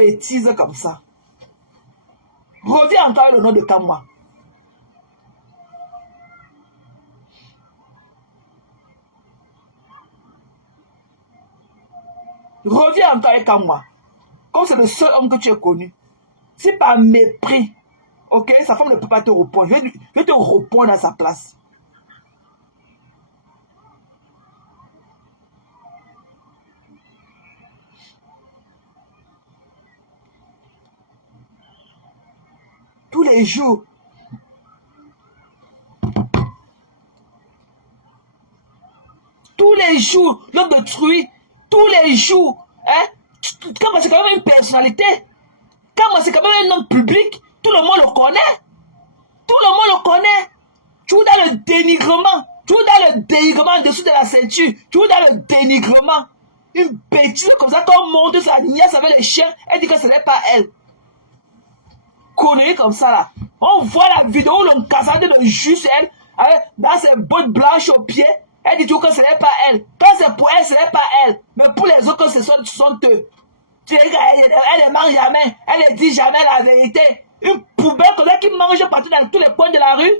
bêtise comme ça. Reviens encore le nom de Kamwa. Reviens encore avec Kamwa. Comme c'est le seul homme que tu as connu. Si par mépris, ok, sa femme ne peut pas te répondre. Je vais te répondre à sa place. Tous les jours. Tous les jours, l'homme de truie. Tous les jours. Hein? Kamwa, c'est quand même une personnalité. Kamwa, c'est quand même un homme public. Tout le monde le connaît. Tout le monde le connaît. Tu es dans le dénigrement. Tu es dans le dénigrement en dessous de la ceinture. Tu es dans le dénigrement. Une bêtise comme ça, quand on monte sa nièce avec les chiens, elle dit que ce n'est pas elle. Connerie comme ça là. On voit la vidéo où l'on cassade de juste elle, avec, dans ses bottes blanches aux pieds. Elle dit toujours que ce n'est pas elle. Quand c'est pour elle, ce n'est pas elle. Mais pour les autres, ce sont eux. Elle ne mange jamais. Elle ne dit jamais la vérité. Une poubelle comme ça qui mange partout dans tous les coins de la rue.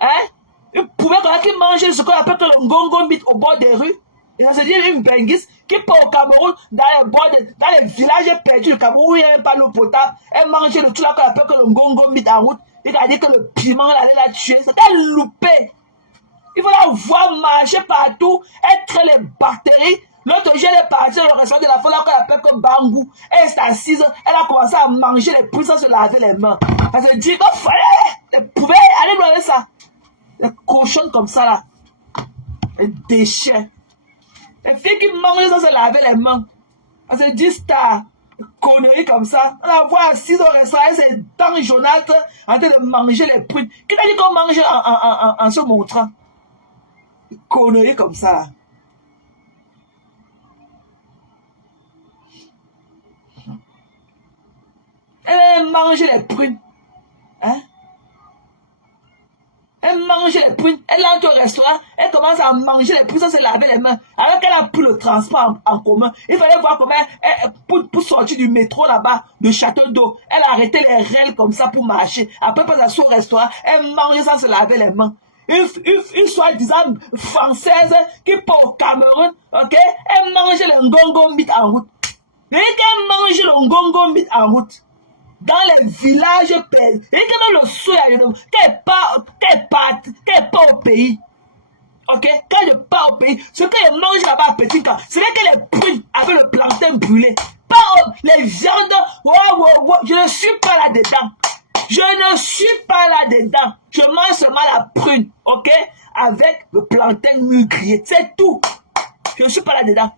Hein? Une poubelle comme ça qui mange ce qu'on appelle le ngongo meat au bord des rues. Et ça se dit une benguise qui part au Cameroun, dans les villages perdus du Cameroun où il n'y a même pas l'eau potable. Elle mange le tout là qu'on appelle le ngongo meat en route. Il a dit que le piment allait la tuer. C'était loupé. Il faut la voir marcher partout, être les bactéries. L'autre jour, elle est partie au restaurant de la folle qu'on appelle comme Bangou. Elle est assise, elle a commencé à manger les poules sans se laver les mains. Elle se dit, oh, les poubelles, allez voir ça. Les cochons comme ça là. Les déchets. Les filles qui mangent sans se laver les mains. Elle se dit, star. Conneries comme ça. On la voit assise au restaurant, elle s'est dents jaunâtres en train de manger les poules. Qui t'a dit qu'on mange en se montrant? Conneries comme ça là. Elle mange les prunes. Hein? Elle mange les prunes. Elle entre au restaurant. Elle commence à manger les prunes sans se laver les mains. Alors qu'elle a pris le transport en commun. Il fallait voir comment pour sortir du métro là-bas, de Château d'Eau. Elle a arrêté les règles comme ça pour marcher. Après, quand elle sort au restaurant, elle mange sans se laver les mains. Une soi-disant française qui part au Cameroun, ok? Elle mange le ngongo meat en route. Et qu'elle mange le ngongo meat en route. Dans les villages perdus. Et que dans le soya, qu'elle part au pays. Ok? Quand elle part au pays, ce qu'elle mange là-bas à Petit Camp, c'est qu'elle est prise avec le plantain brûlé. Pas les viandes. Je ne suis pas là-dedans. Je ne suis pas là-dedans. Je mange seulement la prune. Ok? Avec le plantain mûr grillé. C'est tout. Je ne suis pas là-dedans.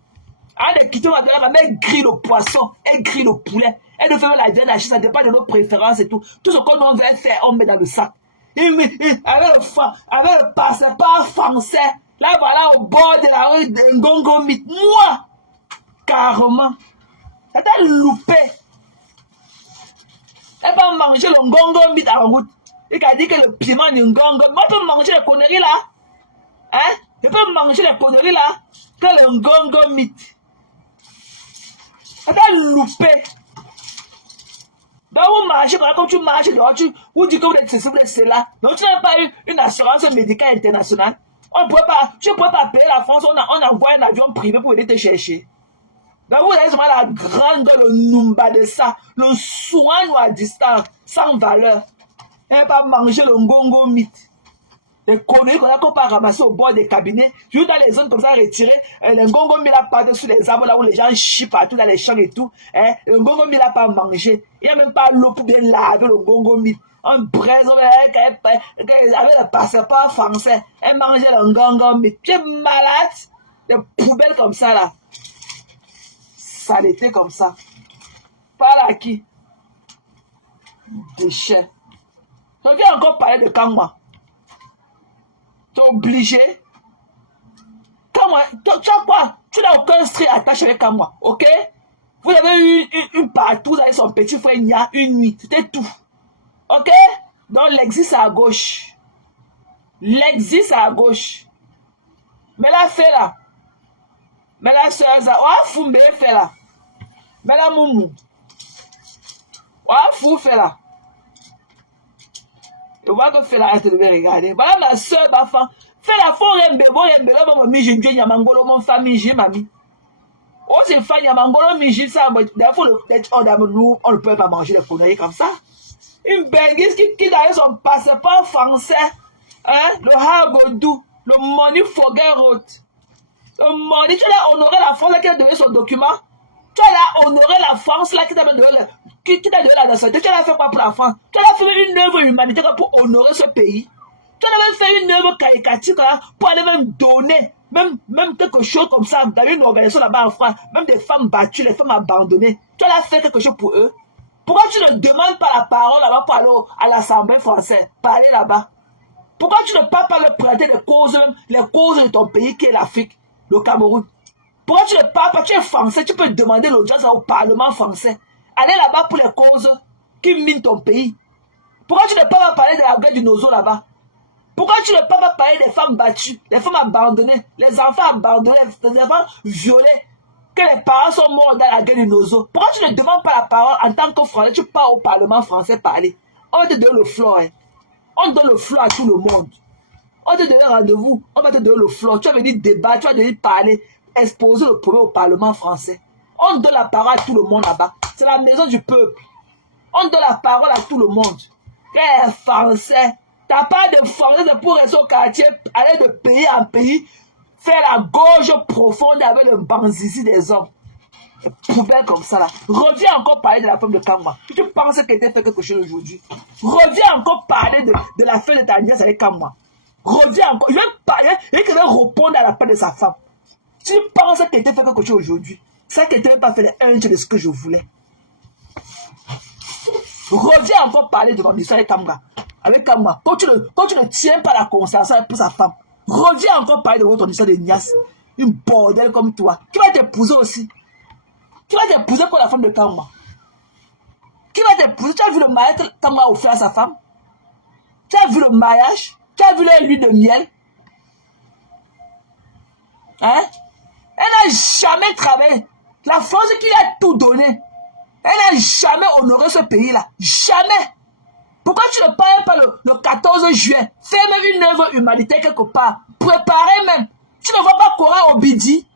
Elle quitte ma mère, elle grille le poisson, elle grille le poulet. Elle ne fait pas la viande hachée, ça dépend de nos préférences et tout. Tout ce qu'on veut faire, on met dans le sac. Avec le passeport français, là voilà au bord de la rue de Ngongo Meat. Moi, carrément. Elle t'a loupé. Elle va manger le Ngongo Meat en route. Il a dit que le piment du Ngongo. Moi, je peux manger les conneries là. Hein? Je peux manger les conneries là. Que le Ngongo Meat. Elle t'a loupé. Donc, vous marchez, quand tu marches, vous dites que vous êtes ceci, vous êtes cela. Donc, tu n'as pas eu une assurance médicale internationale. Tu ne pourrais pas payer la France, on envoie un avion privé pour venir te chercher. Donc, vous avez la grande, le numba de ça, le soin à distance, sans valeur. Elle va manger le ngongo meat. Les conneries qu'on peut ramasser au bord des cabinets, juste dans les zones comme ça retirées, le ngongo meat là part sur les arbres là où les gens chient partout dans les champs et tout. Le ngongo meat là pas manger. Il n'y a même pas l'eau pour bien laver le ngongo meat. On braise avec le passeport français. Elle mangeait le ngongo meat. Tu es malade? Des poubelles comme ça là. Saleté comme ça. Par à qui? Déchets. Je viens encore parler de Kamwa. Tu es obligé. Kamwa, tu as quoi? Tu n'as aucun stress attaché avec Kamwa, ok? Vous avez eu une partout avec son petit frère Nia, une nuit. C'était tout. Ok? Donc l'exit c'est à gauche. L'exit c'est à gauche. Mais la fait là. Mais la soeur, oh, Fumbe fait là. Mais la moumou. Voilà, fou, fais là. Je vois que fais là, tu devais regarder. Voilà ma soeur, ma femme. Fais la forêt, là, maman, j'ai dit, Yamangolo, mon famille, j'ai mamie. Oh, c'est fan, Yamangolo, mais j'ai ça, mais il faut le peut-être, on ne peut pas manger les conneries comme ça. Une Belgique qui a eu son passeport français, hein, le Hagodou, le Money Forget Road. Le Money, tu as honoré la France là, qui a donné son document. Tu as honoré la France là, qui t'a donné la nationalité. Tu as fait quoi pour la France? Tu as fait une œuvre humanitaire pour honorer ce pays. Tu as même fait une œuvre caricature là, pour aller même donner, même quelque chose comme ça, dans une organisation là-bas en France, même des femmes battues, les femmes abandonnées. Tu as fait quelque chose pour eux. Pourquoi tu ne demandes pas la parole là-bas pour aller à l'Assemblée française, parler là-bas? Pourquoi tu ne parles pas de prêter les causes de ton pays qui est l'Afrique, le Cameroun? Pourquoi tu ne parles pas? Tu es français, tu peux demander l'audience au Parlement français. Allez là-bas pour les causes qui minent ton pays. Pourquoi tu ne peux pas parler de la guerre du Nozo là-bas? Pourquoi tu ne peux pas parler des femmes battues, les femmes abandonnées, les enfants abandonnés, les enfants violés, que les parents sont morts dans la guerre du Nozo? Pourquoi tu ne demandes pas la parole en tant que Français? Tu pars au Parlement français parler. On va te donner le floor. Hein. On donne le floor à tout le monde. On te donne rendez-vous. On va te donner le floor. Tu vas venir débattre, tu vas venir parler, exposer le problème au Parlement français. On donne la parole à tout le monde là-bas. C'est la maison du peuple. On donne la parole à tout le monde. Les Français, t'as pas de Français, c'est pour rester au quartier, aller de pays en pays, faire la gorge profonde avec le banzizi des hommes. Poubelle comme ça là. Reviens encore parler de la femme de Kamwa. Tu penses qu'elle t'a fait quelque chose aujourd'hui. Reviens encore parler de la fin de ta nièce avec Kamwa. Reviens encore. Je vais parler et qu'elle va répondre à la paix de sa femme. Tu penses qu'elle t'a fait quelque chose aujourd'hui. C'est qu'elle t'a même pas fait un de ce que je voulais. Reviens encore parler de ton histoire avec Kamwa. Quand tu ne tiens pas la conversation pour sa femme. Reviens encore parler de votre histoire de nièce. Une bordelle comme toi. Qui va t'épouser aussi. Qui va t'épouser pour la femme de Kamwa? Qui va t'épouser? Tu as vu le mariage que Kamwa a offert à sa femme? Tu as vu le mariage? Tu as vu l'huile de miel? Hein? Elle n'a jamais travaillé. La France qui a tout donné. Elle n'a jamais honoré ce pays-là. Jamais. Pourquoi tu ne parles pas le 14 juin? Fais même une œuvre humanitaire quelque part. Préparez même. Tu ne vois pas Cora Obidi?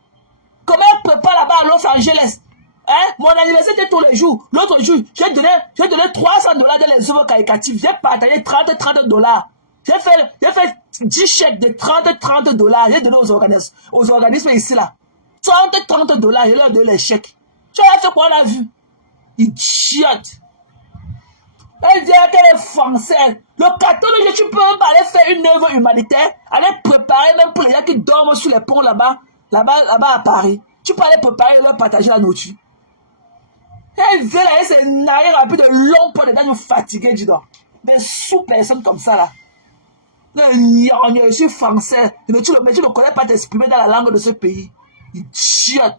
Comment elle prépare là-bas à Los Angeles? Hein? Mon anniversaire était tous les jours. L'autre jour, j'ai donné $300 dans les œuvres caritatives. J'ai partagé $30. J'ai fait 10 chèques de $30. J'ai donné aux organismes ici là. $30. Je leur donne les chèques. Tu as fait quoi on a vu? Idiote. Elle dit qu'elle est française. Le 14 juillet, tu peux même aller faire une œuvre humanitaire. Aller préparer même pour les gens qui dorment sous les ponts là-bas à Paris. Tu peux aller préparer et leur partager la nourriture. Elle vient là, elle s'est naïe rapide de longs points dedans, nous fatigués, dis donc. Des sous-personnes comme ça là. Je suis français. Mais tu ne connais pas t'exprimer dans la langue de ce pays. Idiote.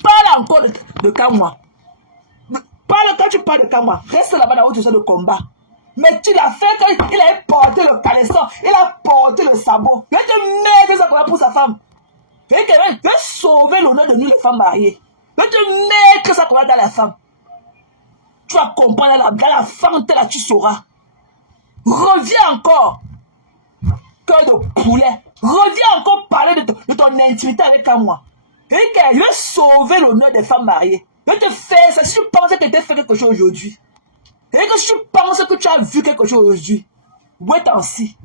Parle encore de Kamwa. Quand tu parles de Kamwa, reste là-bas dans votre de combat. Mais tu l'as fait quand il a porté le caleçon, il a porté le sabot. Il te mettre ça pour sa femme. Il veut sauver l'honneur de nous les femmes mariées. Il te mettre ça dans la femme. Tu vas comprendre dans la femme, là, tu sauras. Reviens encore. Cœur de poulet. Reviens encore parler de ton intimité avec moi. Il veut sauver l'honneur des femmes mariées. Il te fait ça. Si tu penses que tu as fait quelque chose aujourd'hui. Et que si tu penses que tu as vu quelque chose aujourd'hui. Wait and see.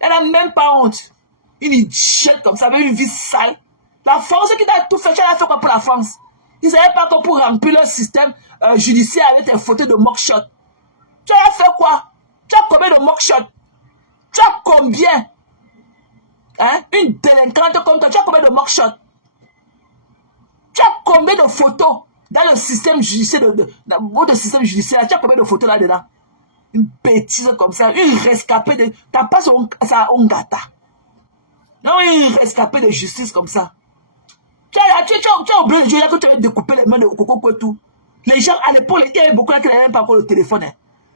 Elle n'a même pas honte. Une idiote comme ça, avec une vie sale. La France qui t'a tout fait, tu as fait quoi pour la France? Ils ne savaient pas que pour remplir leur système judiciaire avec tes photos de mockshot. Tu as fait quoi? Tu as combien de mockshot? Tu as combien? Hein? Une délinquante comme toi, tu as combien de mockshot? Tu as combien de photos dans le système judiciaire dans votre système judiciaire? Tu as combien de photos là-dedans? Une bêtise comme ça, une rescapée de... T'as pas ça Ongata. Non, une rescapée de justice comme ça. Tu as oublié le jour là que tu avais découpé les mains de Coco Kwetu. Les gens, à l'époque, il y avait beaucoup là qui n'avaient même pas encore le téléphone. Hein.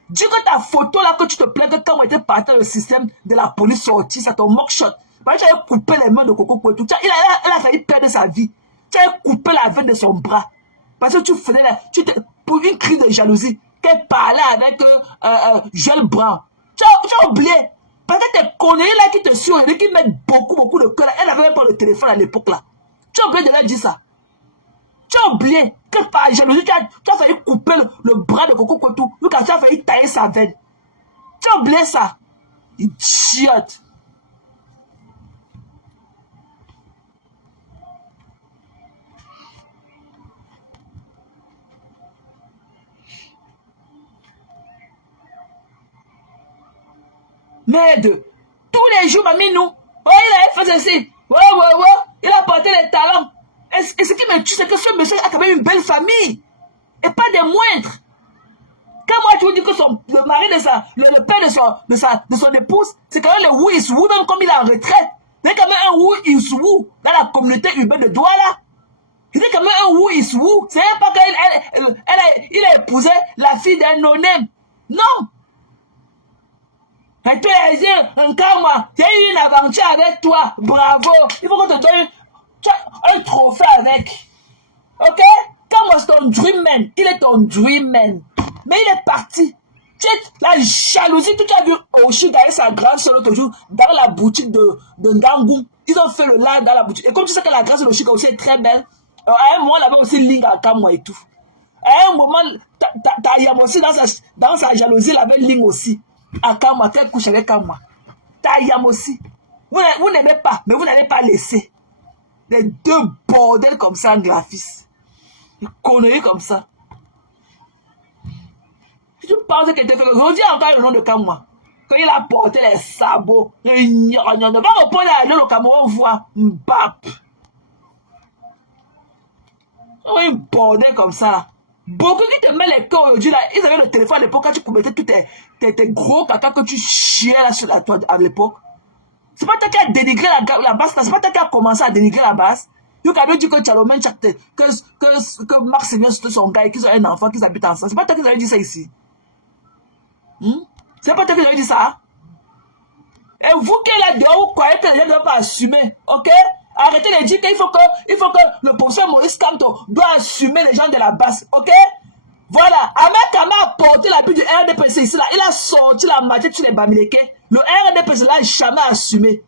Dis que ta photo là, que tu te plains que quand on était parti dans le système de la police sortie, ça ton mock shot. Tu avais coupé les mains de Coco Kwetu. Elle a failli perdre sa vie. Tu as coupé la veine de son bras. Parce que tu faisais pour une crise de jalousie, qu'elle parlait avec Joël Brun. Tu as oublié. Parce que tes conneries là qui te suivent, qui mettent beaucoup de cœur, elle n'avait même pas le téléphone à l'époque là. Tu as oublié de leur dire ça. Tu as oublié que par jalousie, tu as failli couper le bras de Coco Kotou. Tu as failli tailler sa veine. Tu as oublié ça. Idiote. Merde. Tous les jours, mamie, nous. Oh, il a fait ceci. Ouais. Il a porté les talons. Et ce qui me tue, c'est que ce monsieur a quand même une belle famille. Et pas des moindres. Quand moi, tu me dis que le mari de le père de son épouse, c'est quand même le who is who, donc comme il est en retraite. Il est quand même un who is who dans la communauté urbaine de Douala. Il est quand même un who is who. C'est pas qu'il a épousé la fille d'un non-name. Non. Et puis, elle dit, encore moi, j'ai eu une aventure avec toi. Bravo. Il faut qu'on te donne un trophée avec. Ok? Quand moi, c'est ton dream man. Il est ton dream man. Mais il est parti. La jalousie que tu as vu Oshi gagner sa grande soeur l'autre jour dans la boutique de Ngangou. Ils ont fait le live dans la boutique. Et comme tu sais que la grande soeur de Oshi aussi est très belle, à un moment, elle avait aussi Ling à Kamwa et tout. À un moment, Tayam aussi, dans sa jalousie, elle avait Ling aussi. À Kamwa, qu'elle couche avec Kamwa. Tayam aussi. Vous n'aimez pas, mais vous n'allez pas laisser. Les deux bordels comme ça en graphiste. Des conneries comme ça. Tu penses que tu fait. Je dis encore le nom de Kamwa. Quand il a porté les sabots. Va reprendre le Cameroun, on voit. Mbap. Un bordel comme ça là. Beaucoup qui te mettent les cœurs aujourd'hui là. Ils avaient le téléphone à l'époque quand tu commettais tous tes gros caca que tu chiais là sur la toile à l'époque. C'est pas toi qui as dénigré la base. C'est pas toi qui as commencé à dénigrer la base. Tu as dit que Tchalomen, que Marc Seigneur c'était son gars et qu'ils ont un enfant, qu'ils habitent ensemble. C'est pas toi qui as dit ça ici. C'est pas toi qui as dit ça. Et vous qui êtes là dehors, vous croyez que les gens ne doivent pas assumer. Ok? Arrêtez de dire qu'il faut que le professeur Maurice Kamto doit assumer les gens de la base. Ok? Voilà. Ahmed Kama a porté la but du RDPC ici là. Il a sorti la machette sur les Bamileke. Le RDPC là, jamais assumé.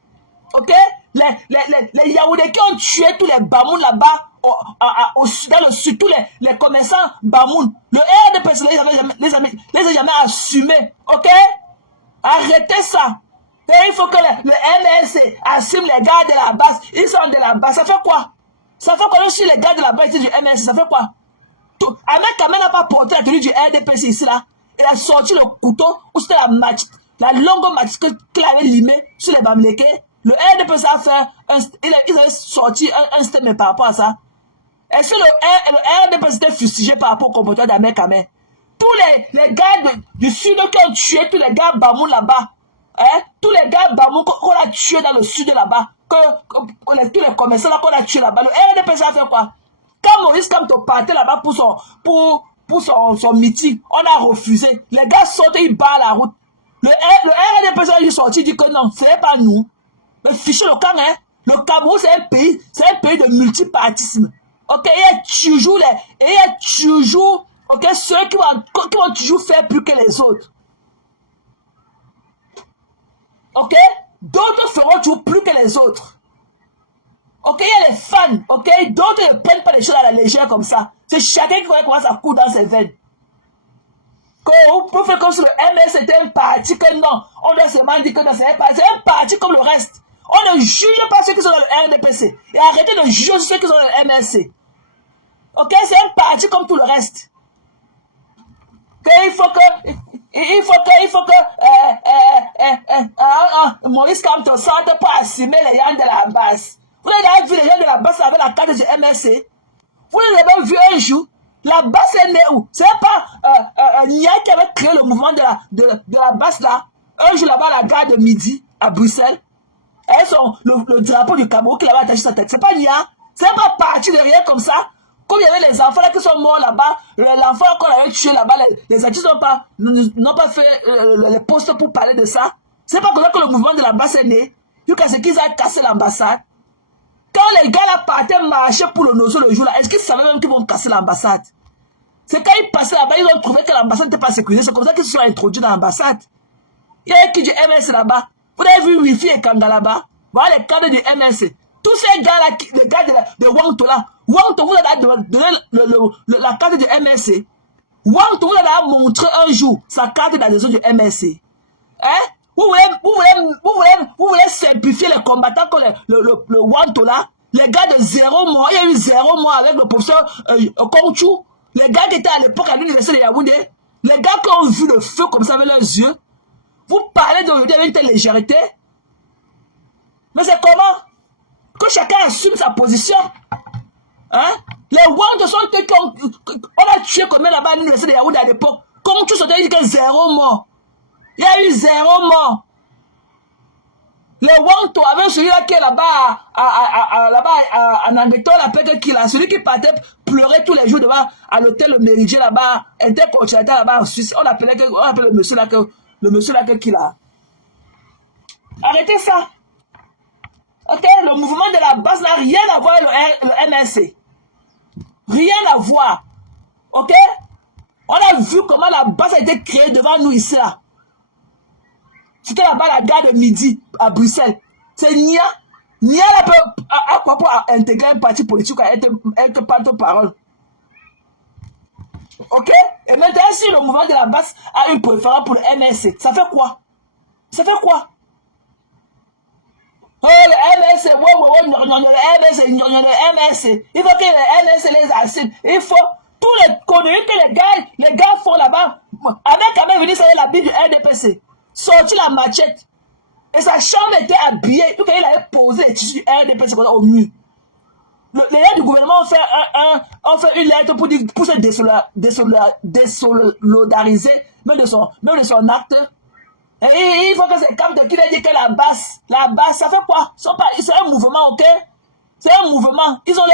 Ok? Les Yaoundés qui ont tué tous les Bamoun là-bas, dans le sud, tous les commerçants Bamoun. Le RDPC les a jamais assumés. Ok? Arrêtez ça. Et il faut que le MLC assume les gars de la base. Ils sont de la base. Ça fait quoi? Ça fait quoi si les gars de la base du MLC? Ça fait quoi? Ahmed Kamel n'a pas porté la tenue du RDPC ici là. Il a sorti le couteau ou c'était la longue match qu'il avait limé sur les Bamileke. Le RDPC a fait ils avaient sorti un statement par rapport à ça. Est-ce que le RDPC était fustigé par rapport au comportement d'Ahmed Kamel? Tous les gars du sud qui ont tué tous les gars Bamoun là-bas. Tous les gars Bamoun qu'on a tués dans le sud là-bas. Tous les commerçants là qu'on a tués là-bas. Le RDPC a fait quoi? Quand Maurice Kamto partait là-bas pour son meeting, on a refusé. Les gars sortent, ils barrent la route. Le RDPC est sorti, il dit que non, ce n'est pas nous. Mais fichez le camp, hein. Le Cameroun, c'est un pays de multipartisme. Ok, il y a toujours, ok, ceux qui vont toujours faire plus que les autres. Ok, d'autres feront toujours plus que les autres. Ok, il y a les fans, ok, d'autres ne prennent pas les choses à la légère comme ça. C'est chacun qui commence à courir dans ses veines. Quand on peut faire comme si le MS c'était un parti que non, on doit seulement dire que non, c'est un parti comme le reste. On ne juge pas ceux qui sont dans le RDPC. Et arrêtez de juger ceux qui sont dans le MSC. Ok, c'est un parti comme tout le reste. Il faut que Maurice Kamto sente pour assumer les gens de la base. Vous avez vu les gens de la base avec la carte du MSC? Vous les avez vu un jour? La base est née où? C'est pas Nia qui avait créé le mouvement de la base là. Un jour là-bas à la gare de Midi, à Bruxelles. Elles ont le drapeau du Cameroun qui l'avait attaché sur sa tête. C'est pas Nia. C'est pas parti de rien comme ça. Comme il y avait les enfants là qui sont morts là-bas, l'enfant qu'on avait tué là-bas, les artistes n'ont pas fait les postes pour parler de ça. C'est pas comme ça que le mouvement de la base est né. Jusqu'à ce qu'ils aient cassé l'ambassade. Quand les gars là partaient marcher pour le nozo le jour là, est-ce qu'ils savaient même qu'ils vont casser l'ambassade? C'est quand ils passaient là-bas, ils ont trouvé que l'ambassade n'était pas sécurisée. C'est comme ça qu'ils se sont introduits dans l'ambassade. Il y a qui du MS là-bas. Vous avez vu Wifi et Kanga là-bas? Voilà les cadres du MS. Tous ces gars-là, les gars de Wangto là. Wangto vous a donné la carte du MS. Wangto vous a montré un jour sa carte d'adhésion du MS. Hein? Vous voulez simplifier les combattants comme le Wangto là. Les gars de 0 mois, il y a eu 0 mois avec le professeur Kongchou. Les gars qui étaient à l'époque à l'université de Yaoundé. Les gars qui ont vu le feu comme ça avec leurs yeux. Vous parlez d'aujourd'hui avec une telle légèreté. Mais c'est comment? Que chacun assume sa position. Hein? Les Wangto sont ceux qui ont... On a tué combien là-bas à l'université de Yaoundé à l'époque? Kongchou s'était dit que 0 mort. Il y a eu 0 mort. Les Wangto avaient celui-là qui est là-bas en Angleterre, on l'appelle qui là, celui qui partait pleurer tous les jours devant à l'hôtel Le Méridien là-bas, intercontinental là-bas en Suisse. On appelle le monsieur là qui là. Arrêtez ça. Ok, le mouvement de la base n'a rien à voir avec le MNC. Rien à voir. Ok? On a vu comment la base a été créée devant nous ici là. C'était là-bas la gare de midi à Bruxelles. C'est Nia. Nia là peut à quoi pour intégrer un parti politique à être porte-parole. Ok? Et maintenant, si le mouvement de la base a une préférence pour le MNC, ça fait quoi? Ça fait quoi? Oh, le MNC, le MNC. Il faut que le MNC les assume. Il faut tous les conneries que les gars font là-bas. Avec quand même venu savoir la Bible du RDPC. Sorti la machette. Et sa chambre était habillée. Donc il avait posé les tissus du RDPC au mur. Les gars du gouvernement ont fait une lettre pour se désolidariser même de son acte. Et il faut que c'est comme qui a dit que la base, ça fait quoi? C'est un mouvement, ok? C'est un mouvement. Ils ont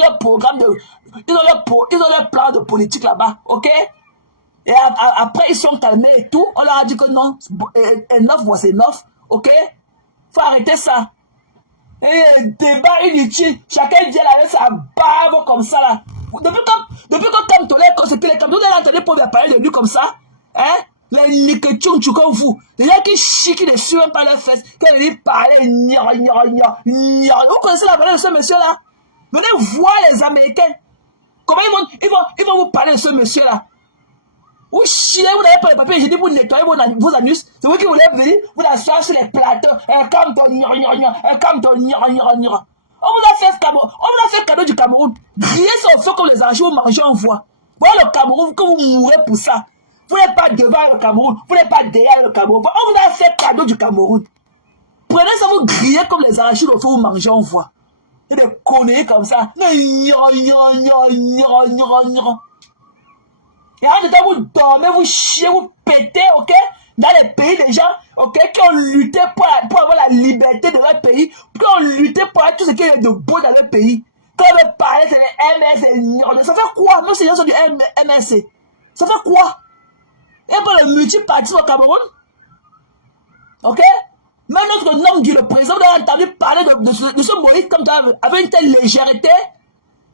leur programme ils ont leur plan de politique là-bas, ok? Et après, ils sont calmés et tout. On leur a dit que non, enough was enough, ok? Faut arrêter ça. Et débat inutile. Chacun dit là avec sa barbe comme ça là. Depuis que comme Tolé, c'était les camions, on a entendu pour parler de lui comme ça, hein? Les niketchung comme vous. Les gens qui chient dessus même pas leurs fesses. Quand ils parlent, vous connaissez la valeur de ce monsieur là? Venez voir les Américains. Comment ils vont vous parler de ce monsieur là? Vous chiez, vous n'avez pas les papiers, j'ai dit vous nettoyez vos anus. C'est vous qui voulez venir, vous asseoir sur les plateaux. Comme ton on vous a fait cadeau du Cameroun. Grillez son feu comme les anges, vous mangez en voix. Voilà le Cameroun, que vous mourrez pour ça. Vous n'êtes pas devant le Cameroun, vous n'êtes pas derrière le Cameroun. On vous a fait cadeau du Cameroun. Prenez ça, vous grillez comme les arachides au feu, vous mangez en voix. Et des conneries comme ça. Et en même temps, vous dormez, vous chiez, vous pétez, ok? Dans les pays des gens, ok, qui ont lutté pour avoir la liberté de leur pays, qui ont lutté pour avoir tout ce qui est de beau dans leur pays. Quand on veut parler, c'est les MSC. Ça fait quoi? Nous, ces gens sont du MSC. Ça fait quoi? Et pour le multipartisme au Cameroun, ok? Même notre nom du le président, vous avez entendu parler de ce Moïse comme ça, avec une telle légèreté.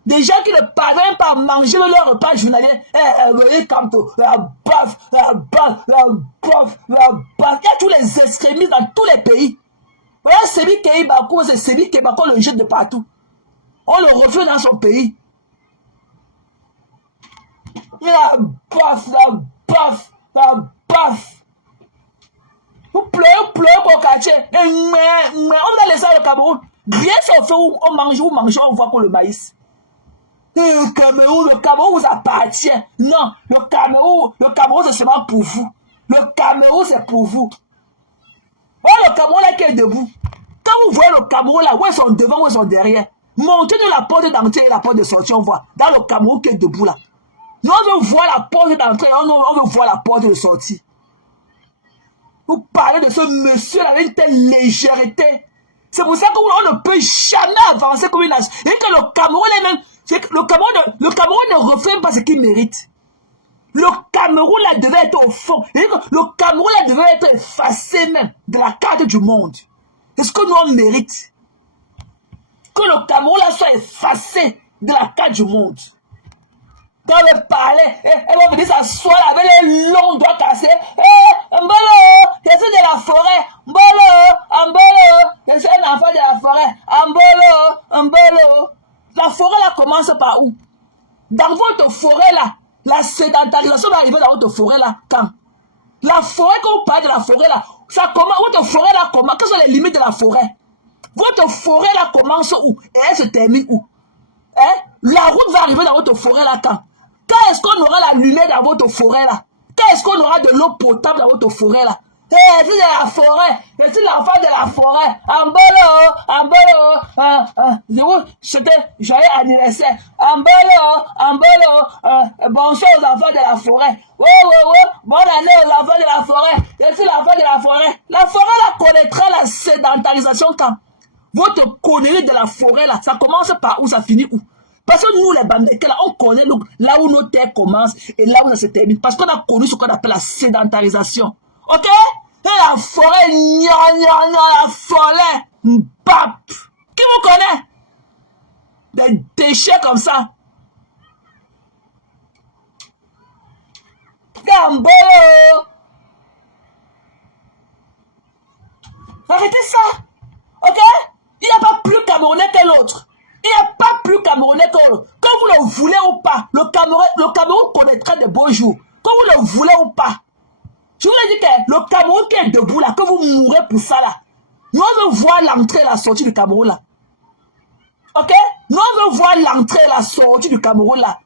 Des gens qui ne parviennent pas à manger leur repas journalier. Moïse comme tout, la baffe. Il y a tous les extrémistes dans tous les pays. Voilà, Sébi Keïbako, c'est Sébi Keïbako, on le jette de partout. On le refait dans son pays. La baffe. Vous pleurez pour quartier. On va laisser le Cameroun. Rien s'en fait où on mange, on voit pour le maïs. Le Cameroun vous appartient. Non, le Cameroun c'est seulement pour vous. Le Cameroun c'est pour vous. Voilà le Cameroun là qui est debout. Quand vous voyez le Cameroun là, où ils sont devant, où ils sont derrière, montez-nous la porte d'entrée et la porte de sortie, on voit. Dans le Cameroun qui est debout là. Nous on veut voir la porte d'entrée, on veut voir la porte de sortie. Vous parlez de ce monsieur là avec une telle légèreté. C'est pour ça qu'on ne peut jamais avancer comme une nation. Et que le Cameroun est même. Le Cameroun ne refait pas ce qu'il mérite. Le Cameroun là devait être au fond. Et que le Cameroun là devait être effacé même de la carte du monde. C'est ce que nous on mérite. que le Cameroun là soit effacé de la carte du monde. Quand elle parlait, elle va venir s'asseoir avec les longs doigts cassés. Mbolo, je suis de la forêt. Mbolo, je suis un enfant de la forêt. Mbolo. La forêt là commence par où? Dans votre forêt là, la sédentarisation va arriver dans votre forêt là. Quand? La forêt, quand vous parlez de la forêt là, ça commence, votre forêt là commence. Quelles sont les limites de la forêt? Votre forêt là commence où? Et elle se termine où? La route va arriver dans votre forêt là quand? Quand est-ce qu'on aura la lumière dans votre forêt là? Quand est-ce qu'on aura de l'eau potable dans votre forêt là? Je suis de la forêt, je suis l'enfant de la forêt. C'était joyeux anniversaire. Bonsoir aux enfants de la forêt. Bonne année aux enfants de la forêt. Je suis l'enfant de la forêt. La forêt là connaîtra la sédentarisation quand? Votre connerie de la forêt là, ça commence par où, ça finit où? Parce que nous, les Bamdékés, là, on connaît là où nos terres commencent et là où ça se termine. Parce qu'on a connu ce qu'on appelle la sédentarisation. Ok? Et la forêt, la forêt, mbap. Qui vous connaît? Des déchets comme ça. Gambolo. Arrêtez ça. Ok? Il n'y a pas plus Camerounais que l'autre. Il n'y a pas plus Camerounais que l'autre. Quand vous le voulez ou pas, le Cameroun connaîtra de beaux jours. Quand vous le voulez ou pas. Je vous ai dit que le Cameroun qui est debout là, que vous mourrez pour ça là. Nous on veut voir l'entrée et la sortie du Cameroun là. Ok? Nous on veut voir l'entrée et la sortie du Cameroun là.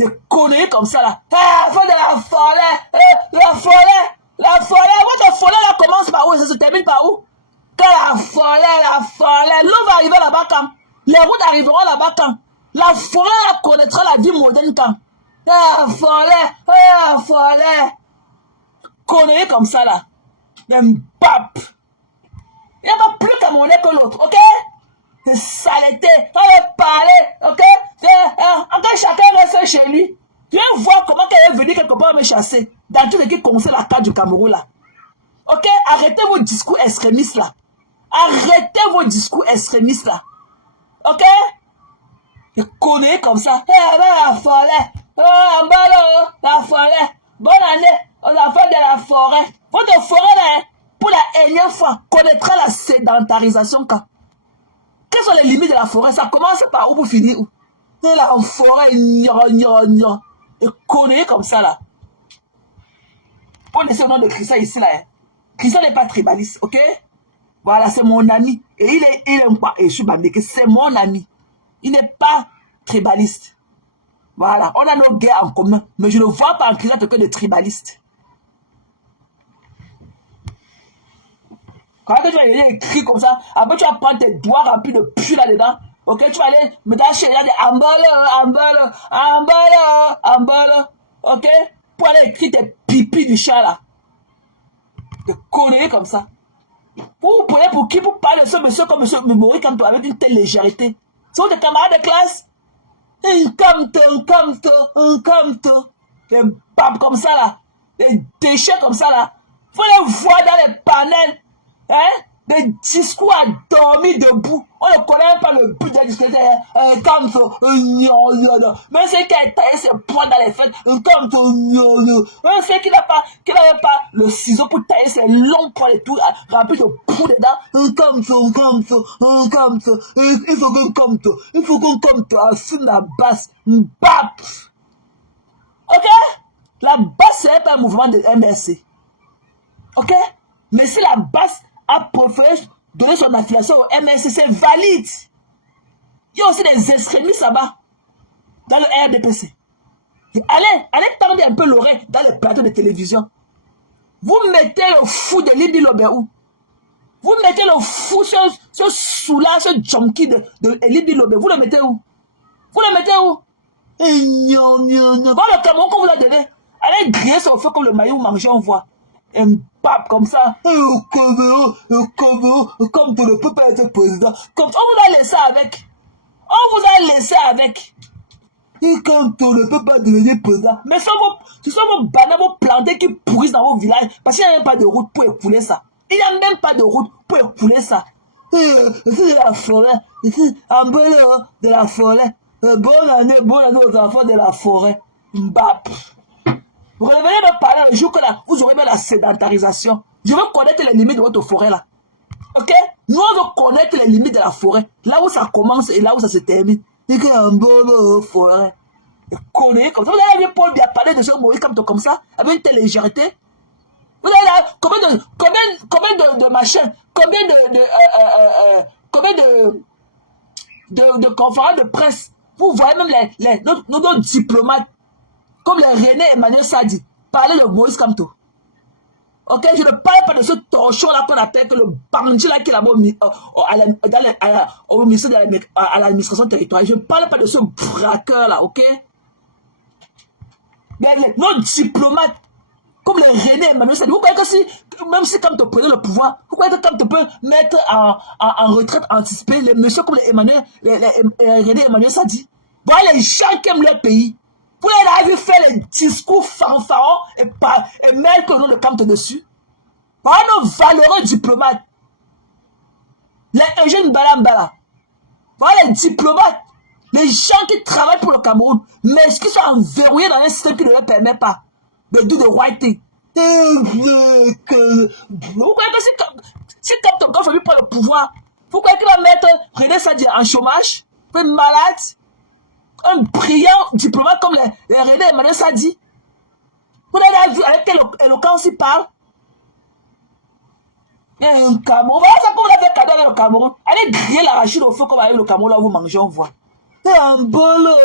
Des conneries comme ça là. Ah, faut de la forêt. La forêt. Votre forêt là commence par où et ça se termine par où? Que la forêt. L'eau va arriver là-bas quand? Les routes arriveront là-bas quand? La forêt là connaîtra la vie moderne quand? La forêt. Conneries comme ça là. Même pape. Il n'y a pas plus Camerounais que l'autre, ok? C'est saleté. On va parler, ok? Encore chacun reste chez lui. Viens voir comment elle est venue quelque part me chasser. Dans tout ce qui concerne la carte du Cameroun là. Ok? Arrêtez vos discours extrémistes là. Arrêtez vos discours extrémistes là. Ok? Des conneries comme ça. La forêt. La forêt. Bonne année aux enfants de la forêt. Votre forêt là, pour la énième fois, connaîtra la sédentarisation quand? Quelles sont les limites de la forêt? Ça commence par où pour finir où? Et là, en forêt, et conneries comme ça là. On laisse le nom de Christian ici là. Christian n'est pas tribaliste, ok? Voilà, c'est mon ami. Et il n'aime pas, et je suis Bamdéké, c'est mon ami. Il n'est pas tribaliste. Voilà, on a nos guerres en commun. Mais je ne vois pas en Christian que de tribalistes. Quand tu vas aller écrire comme ça, après tu vas prendre tes doigts remplis de pu là-dedans. Ok, tu vas aller me lâcher là des ambolo. Ok, pour aller écrire tes pipis du chat là. Des conneries comme ça. Vous prenez pour qui? Pour parler de ce monsieur comme monsieur Mémori comme toi avec une telle légèreté. Ce sont des camarades de classe. Un camto. Des babes comme ça là. Des déchets comme ça là. Faut les voir dans les panels. Hein? Des discours à dormir debout. On ne connaît même pas le but d'un discours. Même celui qui a taillé ses poings dans les fêtes. Même celui qui n'avait pas le ciseau pour tailler ses longs poings et tout, remplis de poux dedans. Il faut qu'on comme toi, assume la basse. Bap! Ok? La basse, ce n'est pas un mouvement de MRC. Ok? Mais si la basse a préféré donner son affiliation au MRC, c'est valide. Il y a aussi des extrémistes là-bas, dans le RDPC. Allez tendre un peu l'oreille dans les plateaux de télévision. Vous mettez le fou de Lidi Lobéou. Vous mettez le fou, ce soulard, ce junkie de Lidi Lobéou. Vous le mettez où? Voilà le Cameroun qu'on vous a donné. Allez griller sur le feu comme le maillot manger, on voit. Un pape comme ça. Comme tu ne peux pas être président. Comme on vous a laissé avec. Et comme tu ne peux pas devenir président. Mais ce sont vos bananes, vos plantés qui pourrissent dans vos villages. Parce qu'il n'y a même pas de route pour écouler ça. C'est de la forêt. C'est un peu de la forêt. Bonne année aux enfants de la forêt. Mbap. Vous revenez me parler le jour que là, vous aurez bien la sédentarisation. Je veux connaître les limites de votre forêt là. Ok? Nous, on veut connaître les limites de la forêt. Là où ça commence et là où ça se termine. C'est qu'un bon forêt. Connaître comme ça. Vous avez vu Paul bien parler de ce Moïse comme ça, avec une telle légèreté. Vous avez là, combien de machins, combien de conférences de presse. Vous voyez même nos diplomates, comme le René Emmanuel Sadi, parler de Moïse Kamto. Ok, je ne parle pas de ce torchon là qu'on appelle que le bandit là qui est là-bas au ministère à l'administration territoriale. Je ne parle pas de ce braqueur là, ok? Nos diplomates, comme le René Emmanuel Sadi, vous croyez que si, même si quand on prenait le pouvoir, vous croyez que quand on peut mettre en retraite anticipée les messieurs comme les René Emmanuel Sadi, voilà les gens qui aiment leur pays. Vous avez fait les discours fanfarons et mettre le nom de Kamto dessus. Voilà nos valeureux diplomates. Les Eugène Balambala. Voilà les diplomates. Les gens qui travaillent pour le Cameroun, mais qui sont enverrouillés dans un système qui ne leur permet pas de do the right thing. Vous croyez que si Kamto ne fait pas le pouvoir, vous croyez qu'il va mettre René Sadi en chômage, un malade, un brillant diplomate comme les René Emmanuel Sadi? Vous avez vu avec quelle éloquence il parle? Un Cameroun, voilà ça comme vous l'avez cadeau avec le Cameroun. Allez griller l'arachide au feu comme avec le Cameroun, là vous mangez, on voit. Un bolo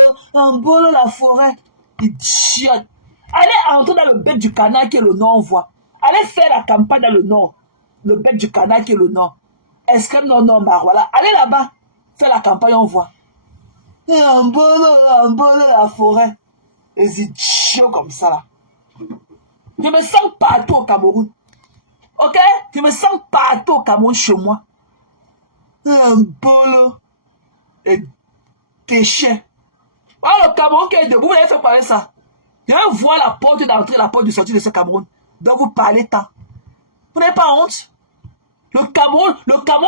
la forêt. Idiote. Allez entrer dans le bec du canal qui est le nord, on voit. Allez faire la campagne dans le nord. Le bec du canal qui est le nord. Escrème non, voilà. Allez là-bas, faire la campagne, on voit. Un bolo la forêt. Les idiots comme ça là. Je me sens partout au Cameroun. Ok? Je me sens partout au Cameroun chez moi. Un bolo. Et déchets. Voilà le Cameroun qui est debout. Vous allez faire parler ça. Je vais voir la porte d'entrée, la porte de sortie de ce Cameroun. Donc vous parlez tant. Vous n'avez pas honte? Le Cameroun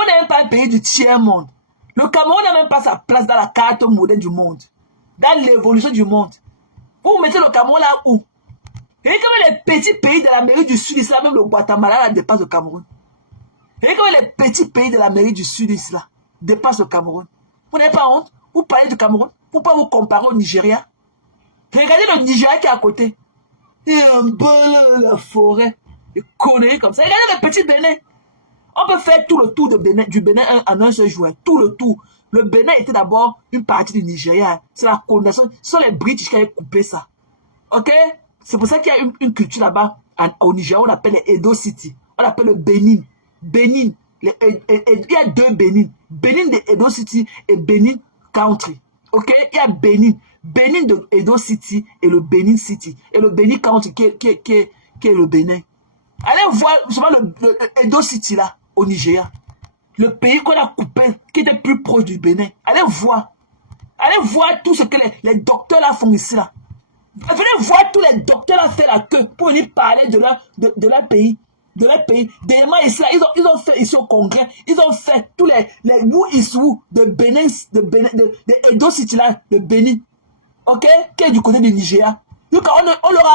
n'est même pas un pays du tiers-monde. Le Cameroun n'a même pas sa place dans la carte moderne du monde. Dans l'évolution du monde. Vous mettez le Cameroun là où? Et comme les petits pays de l'Amérique du Sud, là, même le Guatemala là, dépasse le Cameroun. Et comme les petits pays de l'Amérique du Sud, là, dépassent le Cameroun. Vous n'avez pas honte? Vous parlez du Cameroun? Vous pouvez vous comparer au Nigeria? Regardez le Nigeria qui est à côté. Et un bol la forêt. Des conneries comme ça. Regardez le petit Bénin. On peut faire tout le tour du Bénin en un seul jour. Tout le tour. Le Bénin était d'abord une partie du Nigeria. C'est la colonisation. Ce sont les British qui avaient coupé ça. Ok? C'est pour ça qu'il y a une culture là-bas au Nigeria. On appelle les Edo City. On appelle le Benin. Benin. Il y a deux Benin. Benin de Edo City et Benin Country. Ok? Il y a Benin. Benin de Edo City et le Benin City. Et le Benin Country qui est le Bénin. Allez voir souvent le Edo City là, au Nigeria. Le pays qu'on a coupé, qui était plus proche du Bénin. Allez voir. Allez voir tout ce que les docteurs là font ici là. Venez voir tous les docteurs là faire la queue pour venir parler de leur pays. De leur pays. Dernièrement ici là, ils ont fait ici au Congrès, ils ont fait tous les who is who de Bénin, de Edo City là, de Bénin. Ok? Qui est du côté du Nigeria. Donc on leur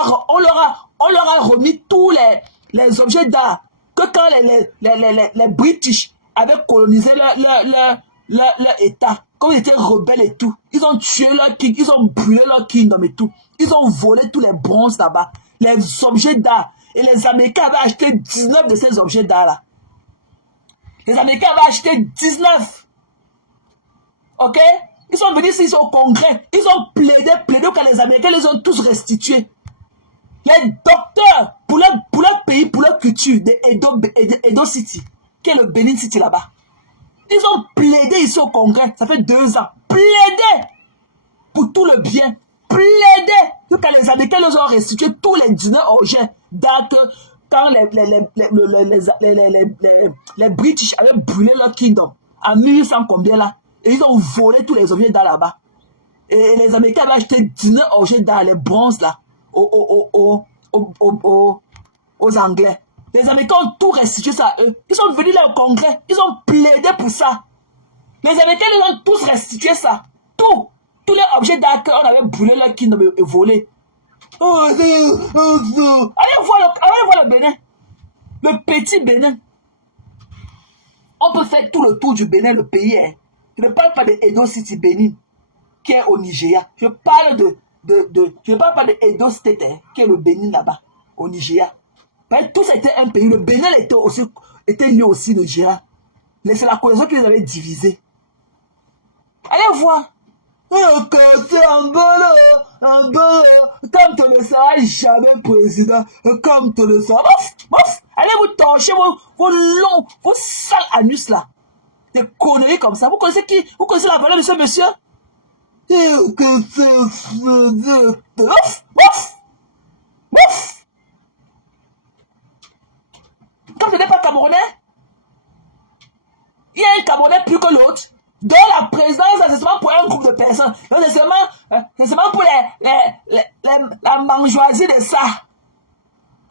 a remis tous les objets d'art que quand les British avaient colonisé leur état, quand ils étaient rebelles et tout, ils ont tué leur king, ils ont brûlé leur kingdom et tout, ils ont volé tous les bronzes là-bas, les objets d'art, et les Américains avaient acheté 19 de ces objets d'art là. Les Américains avaient acheté 19. Ok? Ils sont venus ici au Congrès, ils ont plaidé quand les Américains les ont tous restitués. Les docteurs, pour leur pays, pour leur culture, de Edo City, qui est le Benin City là-bas. Ils ont plaidé ici au Congrès, ça fait 2 ans. Plaidé pour tout le bien. Plaidé. Donc quand les Américains les ont restitué tous les 19 objets d'art quand les British avaient brûlé leur kingdom en 1800 combien là. Et ils ont volé tous les objets d'art là-bas. Et les Américains avaient acheté 19 objets d'art, les bronzes là, aux Anglais. Les Américains ont tout restitué ça à eux. Ils sont venus là au Congrès. Ils ont plaidé pour ça. Les Américains, ils ont tous restitué ça. Tout. Tous les objets d'art qu'on avait brûlés là, qui nous ont volés. Allez voir le Bénin. Le petit Bénin. On peut faire tout le tour du Bénin, le pays. Hein. Je ne parle pas de Edo City, Bénin, qui est au Nigeria. Je parle je ne parle pas de Edo State, hein, qui est le Bénin là-bas, au Nigeria. Tout ça était un pays. Le Bénin était lié aussi au Nigeria. C'est la coalition qu'ils avaient divisée. Allez voir. Comme tu ne seras jamais président, comme tu ne seras. Allez vous torcher vos sales anus là. Des conneries comme ça. Vous connaissez qui? Vous connaissez la valeur de ce monsieur? Comme tu n'es pas Camerounais, il y a un Camerounais plus que l'autre. Dans la présidence, c'est seulement pour un groupe de personnes. C'est seulement pour la mangeoisie de ça.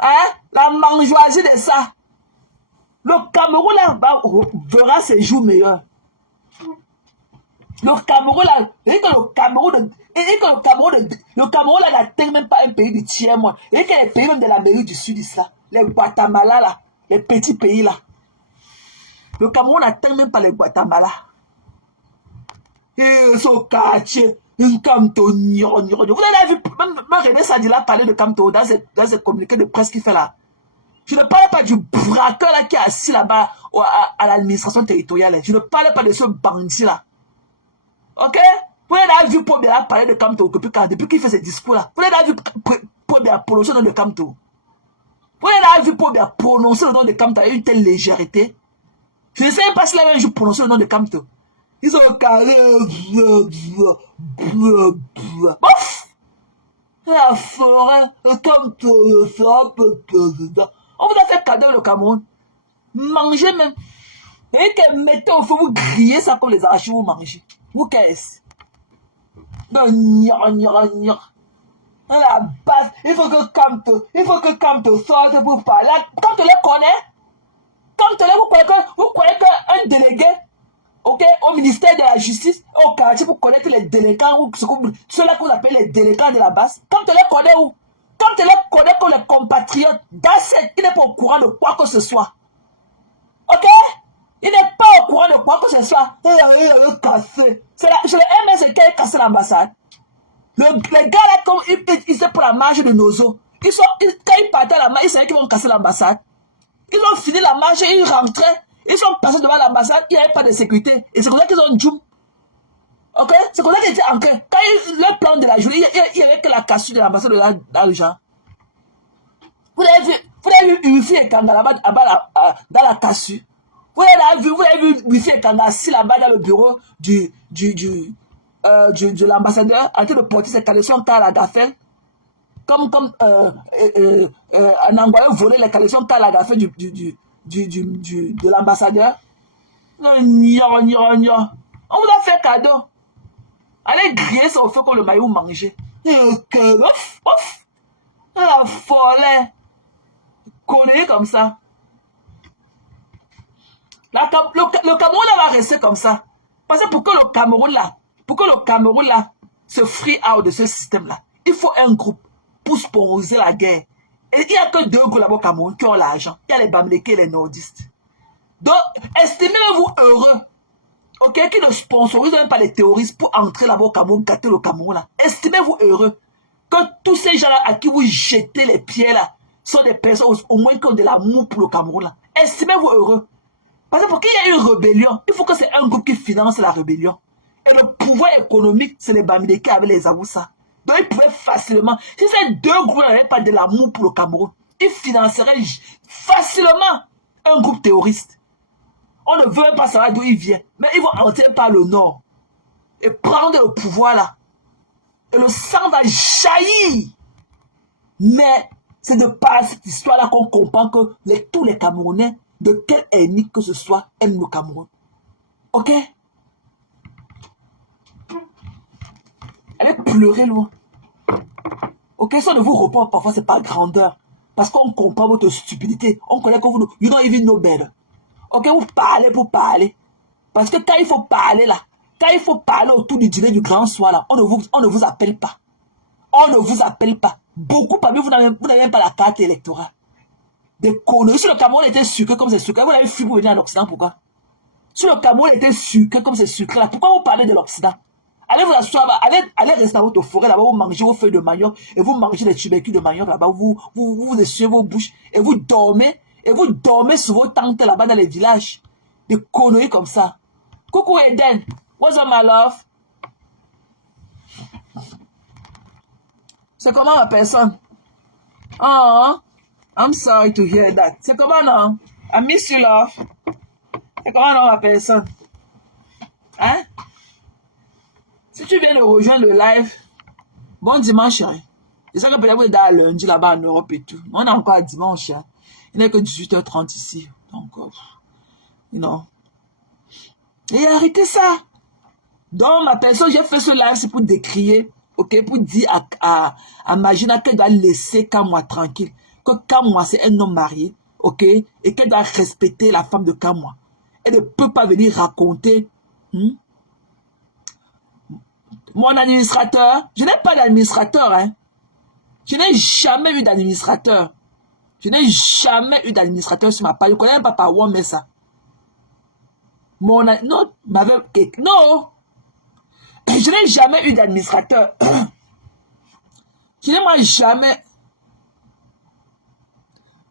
Hein? La mangeoisie de ça. Le Cameroun là verra ses jours meilleurs. Le Cameroun là, le Cameroun là n'atteint même pas un pays du tiers-monde. Et que les pays même de l'Amérique du Sud, ça, les Guatemala là, les petits pays là. Le Cameroun n'atteint même pas les Guatemala. Et son quartier, un Camto, vous avez vu, même René Sadila parler de Camto dans ses communiqués de presse qu'il fait là. Je ne parle pas du braqueur là qui est assis là-bas à l'administration territoriale. Je ne parle pas de ce bandit là. Ok? Vous avez vu Paul Biya parler de Camto depuis qu'il fait ses discours là. Vous avez vu Paul Biya prononcer le nom de Camto. Vous avez vu Paul Biya prononcer le nom de Camto avec une telle légèreté. Je ne sais pas s'il avait un jour prononcé le nom de Camto. Ils ont carré. Bof! La forêt, Camto, le sera président. On vous a fait cadeau le Cameroun. Mangez même. Et que mettez au feu, vous grillez ça comme les arachis, vous mangez. Vous qu'est-ce? Non, la base, il faut que Camto sorte pour parler. Camto les connaît. Camto les, vous croyez qu'un délégué, ok, au ministère de la justice, au quartier, pour connaître les délinquants, ceux-là qu'on appelle les délinquants de la base, Camto les connaît où? Camto les connaît comme les compatriotes, il n'est pas au courant de quoi que ce soit. Ok? Il n'est pas au courant de quoi que ce soit. Il a cassé. C'est le MS qui a cassé l'ambassade. Les gars là, comme ils étaient pour la marche de Nozo, quand ils partaient à la marche, ils savaient qu'ils vont casser l'ambassade. Ils ont fini la marche, ils rentraient, ils sont passés devant l'ambassade, il n'y avait pas de sécurité. Et c'est comme ça qu'ils ont djoum. Ok? C'est comme ça qu'ils étaient ancrés. Quand le plan de la journée, il n'y avait que la cassure de l'ambassade dans le genre. Vous avez vu Wifi et Kanga là-bas dans la cassure. Vous avez vu Wifi et Kanga assis là-bas dans le bureau de l'ambassadeur en train de porter ses collections Karl Lagerfeld. Comme un Angoulé volait les collections Karl Lagerfeld de l'ambassadeur. On vous a fait cadeau. Allez griller ça au feu comme le maillot manger. La folie. Connerie comme ça. Le Cameroun va rester comme ça. Parce que pour que le Cameroun là se free out de ce système-là, il faut un groupe pour sponsoriser la guerre. Et il n'y a que deux groupes là-bas au Cameroun qui ont l'argent. Il y a les Bamileke et les nordistes. Donc, estimez-vous heureux, ok, qui ne sponsorisent même pas les terroristes pour entrer là-bas au Cameroun, gâter le Cameroun là. Estimez-vous heureux que tous ces gens-là à qui vous jetez les pieds là sont des personnes au moins qui ont de l'amour pour le Cameroun là. Estimez-vous heureux. Parce que pour qu'il y ait une rébellion, il faut que c'est un groupe qui finance la rébellion. Et le pouvoir économique, c'est les Bamileke avec les Awoussa. Donc ils pouvaient facilement, si ces deux groupes n'avaient pas de l'amour pour le Cameroun, ils financeraient facilement un groupe terroriste. On ne veut même pas savoir d'où il vient. Mais ils vont entrer par le nord. Et prendre le pouvoir là. Et le sang va jaillir. Mais c'est de par cette histoire-là qu'on comprend que tous les Camerounais, de quelle ethnie que ce soit, aiment le Cameroun. Ok? Allez pleurer loin. Ok, ça ne vous reprend parfois, c'est pas grandeur. Parce qu'on comprend votre stupidité. On connaît que vous, you don't even know better. Ok, vous parlez pour parler. Parce que quand il faut parler là, quand il faut parler autour du dîner du grand soir là, on ne vous appelle pas. On ne vous appelle pas. Beaucoup parmi vous n'avez même pas la carte électorale. Des conneries. Si le Cameroun était sucré comme c'est sucré, vous l'avez fui pour venir en Occident, pourquoi? Si le Cameroun était sucré comme c'est sucré là, pourquoi vous parlez de l'Occident? Allez vous asseoir, allez rester dans votre forêt là-bas, vous mangez vos feuilles de manioc et vous mangez des tubercules de manioc là-bas, vous essuyez vos bouches et vous dormez sur vos tentes là-bas dans les villages. Des conneries comme ça. Coucou Eden, what's up my love? C'est comment ma personne? Oh, I'm sorry to hear that. C'est comment non? I miss you love. C'est comment non ma personne? Hein? Si tu viens de rejoindre le live, bon dimanche. Hein? Je sais que peut-être vous êtes dans lundi là-bas en Europe et tout. On est encore à dimanche. Hein? Il n'est que 18h30 ici. Donc, you know. Et arrêtez ça. Donc, ma personne, j'ai fait ce live, c'est pour décrier, ok, pour dire à Magina qu'elle doit laisser Kamwa tranquille. Que Kamwa, c'est un homme marié, ok, et qu'elle doit respecter la femme de Kamwa. Elle ne peut pas venir raconter. Mon administrateur, je n'ai pas d'administrateur, hein. Je n'ai jamais eu d'administrateur. Je n'ai jamais eu d'administrateur sur ma page. Je ne connais même pas par où on met ça. Non, non. Je n'ai jamais eu d'administrateur. Je n'ai moi jamais.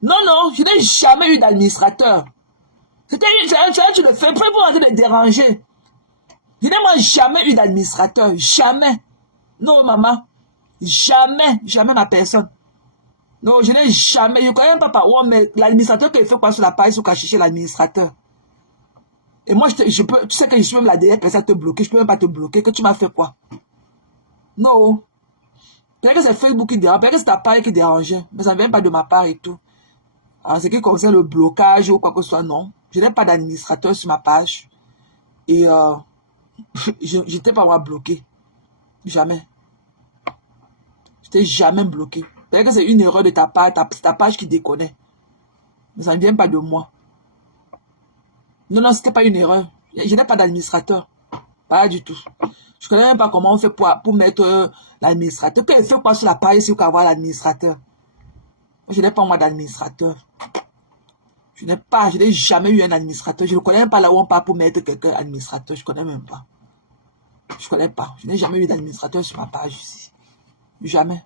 Non, non, je n'ai jamais eu d'administrateur. Tu le fais pour vous arrêter de déranger. Je n'ai moi jamais eu d'administrateur. Jamais. Non, maman. Jamais, jamais ma personne. Non, je n'ai jamais. Je ne connais même pas par où, mais l'administrateur qui fait quoi sur la page, il faut chercher l'administrateur. Et moi, je peux, tu sais que je suis même la dernière personne à te bloquer. Je ne peux même pas te bloquer. Que tu m'as fait quoi? Non. Peut-être que c'est Facebook qui dérange. Peut-être que c'est ta page qui dérangeait. Mais ça ne vient pas de ma part et tout. En ce qui concerne le blocage ou quoi que ce soit, non. Je n'ai pas d'administrateur sur ma page. Et je n'étais pas moi bloqué. Jamais. Je n'étais jamais bloqué. Peut-être que c'est une erreur de ta part. C'est ta page qui déconne. Mais ça ne vient pas de moi. Non, non, c'était pas une erreur. Je n'ai pas d'administrateur. Pas du tout. Je ne connais même pas comment on fait pour mettre l'administrateur. Quand il fait quoi sur la page, c'est pour avoir l'administrateur. Je n'ai pas moi d'administrateur. Je n'ai jamais eu un administrateur. Je ne connais même pas là où on part pour mettre quelqu'un administrateur. Je ne connais même pas. Je ne connais pas. Je n'ai jamais eu d'administrateur sur ma page ici. Jamais.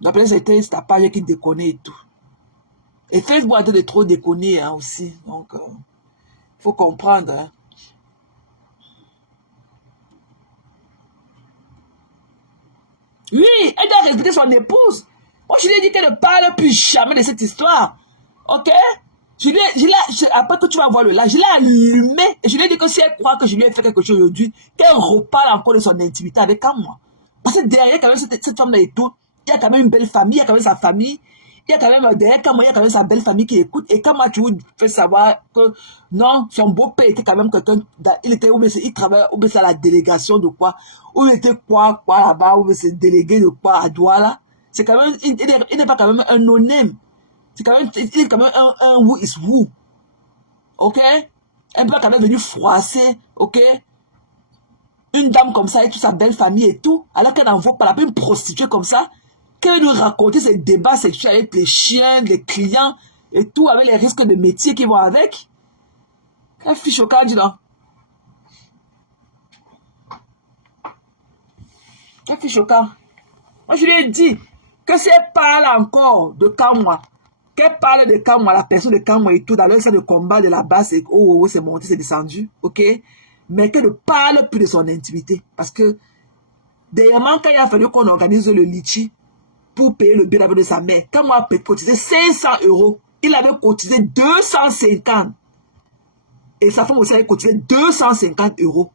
D'après c'était ta page qui déconne et tout. Et Facebook a de trop déconner hein, aussi. Donc, faut comprendre. Hein. Oui, elle doit respecter son épouse. Moi, je lui ai dit qu'elle ne parle plus jamais de cette histoire. Ok? Après que tu vas voir le live, je l'ai allumé. Et je lui ai dit que si elle croit que je lui ai fait quelque chose aujourd'hui, qu'elle reparle encore de son intimité avec moi. Parce que derrière, quand même, cette femme-là et tout, il y a quand même une belle famille, il y a quand même sa famille. Il y a quand même, derrière Kamwa, il y a quand même sa belle famille qui écoute. Et Kamwa, tu vous fais savoir que non, son beau-père était quand même quelqu'un, il était, il travaillait, ou bien c'est à la délégation de quoi, ou il était quoi là-bas, ou bien c'est délégué de quoi à Douala. C'est quand même, il n'est pas quand même un no-name. C'est quand même, il est quand même un who is who. Ok? Elle peut quand même venir froisser, ok? Une dame comme ça et toute sa belle famille et tout, alors qu'elle n'en vaut pas la peine, une prostituée comme ça, qu'elle nous raconter ces débats sexuels avec les chiens, les clients et tout, avec les risques de métier qui vont avec. Quelle fille choquante, dis donc. Quelle fille choquante. Moi, je lui ai dit que si elle parle encore de Kamwa, qu'elle parle de Kamwa, la personne de Kamwa et tout, dans leur salle de combat de la base, et oh, c'est monté, c'est descendu, ok? Mais qu'elle ne parle plus de son intimité. Parce que, dernièrement, quand il a fallu qu'on organise le litchi, pour payer le billet de sa mère. Quand moi, j'ai cotisé 500 €, il avait cotisé 250. Et sa femme aussi avait cotisé 250 €.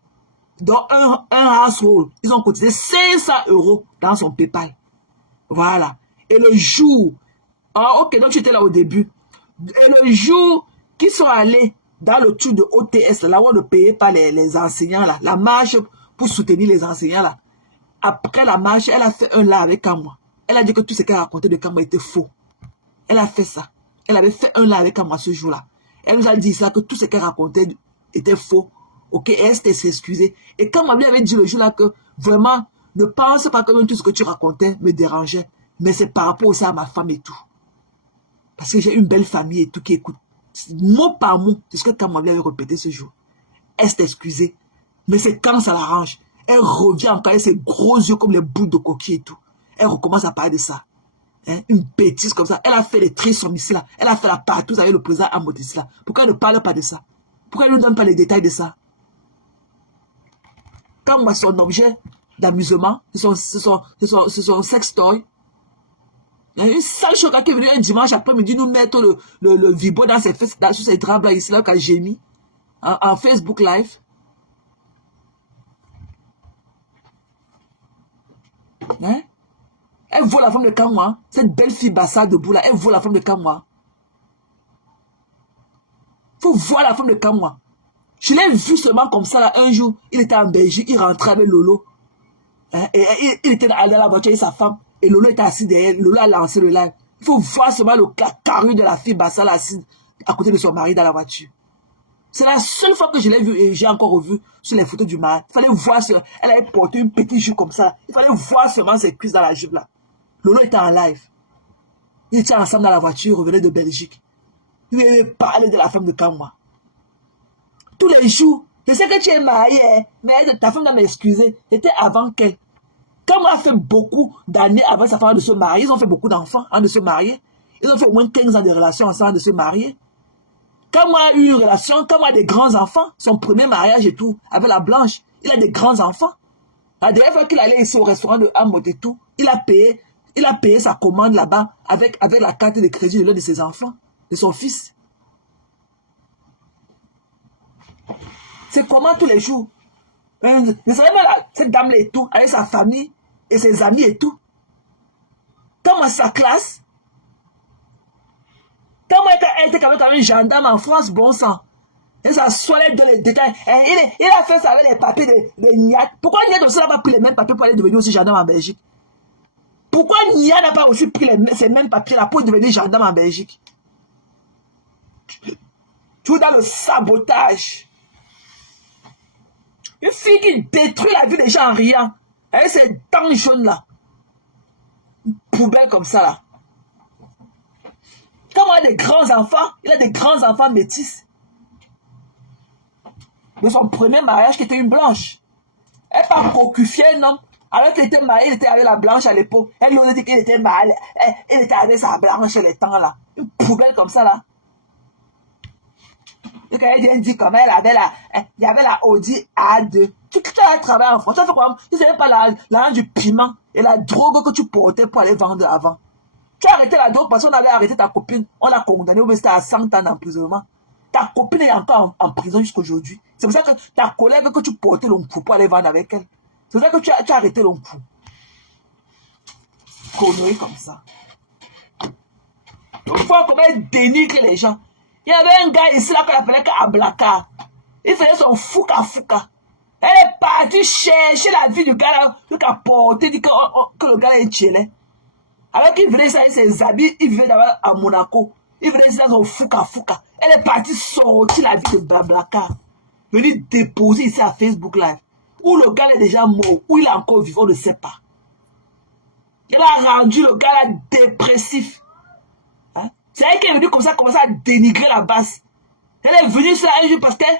Dans un household, ils ont cotisé 500 € dans son PayPal. Voilà. Et le jour, ok, donc tu étais là au début. Et le jour qu'ils sont allés dans le truc de OTS, là où on ne payait pas les enseignants, là, la marche pour soutenir les enseignants, là. Après la marche, elle a fait un là avec moi. Elle a dit que tout ce qu'elle racontait de Kamwa était faux. Elle a fait ça. Elle avait fait un live avec moi ce jour-là. Elle nous a dit ça, que tout ce qu'elle racontait était faux. Ok, et elle s'était excusée. Et quand ma vie avait dit le jour-là que vraiment, ne pense pas que même tout ce que tu racontais me dérangeait. Mais c'est par rapport aussi à ma femme et tout. Parce que j'ai une belle famille et tout qui écoute. Mot par mot, c'est ce que quand ma vie avait répété ce jour. Elle s'est excusée. Mais c'est quand ça l'arrange. Elle revient encore avec ses gros yeux comme les boules de coquille et tout. Elle recommence à parler de ça. Hein, une bêtise comme ça. Elle a fait les trisomices là. Elle a fait la partouze avec le président Amotis là. Pourquoi elle ne parle pas de ça? Pourquoi elle ne nous donne pas les détails de ça? Quand moi, son objet d'amusement, c'est son sextoy. Il y a une sale chose qui est venue un dimanche après-midi nous mettre le vibro dans ses fesses, sur ses draps là, ici là, quand j'ai mis en Facebook Live. Hein? Elle vaut la femme de Kamwa. Cette belle fille Bassa debout là, elle vaut la femme de Kamwa. Faut voir la femme de Kamwa. Je l'ai vu seulement comme ça là, un jour, il était en Belgique, il rentrait avec Lolo. Hein? Et il était dans la voiture avec sa femme. Et Lolo était assis derrière. Lolo a lancé le live. Il faut voir seulement le carré de la fille Bassa là, assise à côté de son mari dans la voiture. C'est la seule fois que je l'ai vu et j'ai encore revu sur les photos du mari. Il fallait voir, elle avait porté une petite jupe comme ça. Il fallait voir seulement ses cuisses dans la jupe là. Lolo était en live. Ils étaient ensemble dans la voiture, revenaient de Belgique. Il avait parlé de la femme de Kamwa. Tous les jours, je sais que tu es marié, mais ta femme doit m'excuser. C'était avant qu'elle. Kamwa a fait beaucoup d'années avant sa femme de se marier. Ils ont fait beaucoup d'enfants avant de se marier. Ils ont fait au moins 15 ans de relation ensemble avant de se marier. Kamwa a eu une relation, Kamwa a des grands-enfants. Son premier mariage et tout, avec la Blanche. Il a des grands-enfants. La dernière fois qu'il allait ici au restaurant de Hamot et tout, il a payé sa commande là-bas avec la carte de crédit de l'un de ses enfants, de son fils. C'est comment tous les jours. Vous savez même cette dame-là et tout, avec sa famille et ses amis et tout. Comment sa classe? Comment elle était quand même gendarme en France, bon sang. Et ça soignait dans les détails. Il a fait ça avec les papiers de Niat. Pourquoi Niat aussi n'a pas pris les mêmes papiers pour aller devenir aussi gendarme en Belgique? Pourquoi Niat n'a pas aussi pris ces mêmes papiers-là pour devenir gendarme en Belgique? Tout dans le sabotage. Une fille qui détruit la vie des gens en riant. Avec ses dents jaunes là. Une poubelle comme ça là. Quand on a des grands enfants, il a des grands enfants métis. De son premier mariage qui était une blanche. Elle n'a pas cocufié un homme. Alors qu'il était marié, il était avec la blanche à l'époque. Elle lui a dit qu'il était marié. Elle était avec sa blanche les temps là. Une poubelle comme ça là. Et quand elle dit comme elle avait il y avait la Audi A2. Tu as travaillé en France. Tu sais quoi? Tu ne savais pas la du piment et la drogue que tu portais pour aller vendre avant. Tu as arrêté la drogue parce qu'on avait arrêté ta copine. On l'a condamnée, mais c'était à 100 ans d'emprisonnement. Ta copine est encore en prison jusqu'à aujourd'hui. C'est pour ça que ta collègue que tu portais l'omphou pour aller vendre avec elle. C'est pour ça que tu as arrêté l'omphou. Connerie comme ça. Donc, il faut comment dénigrer les gens. Il y avait un gars ici là qu'on appelait Ablaka. Il faisait son fouka. Elle est partie chercher la vie du gars là, qui a porté, dit que le gars est chillé. Alors qu'il venait ça avec ses habits, il vivait d'abord à Monaco. Il venait ça son fouka. Elle est partie sortir la vie de Blablacar. Venir déposer ici à Facebook Live. Où le gars est déjà mort, où il est encore vivant, on ne sait pas. Il a rendu le gars là dépressif. Hein? C'est elle qui est venue comme ça, commencer à dénigrer la basse. Elle est venue ça un jour parce qu'elle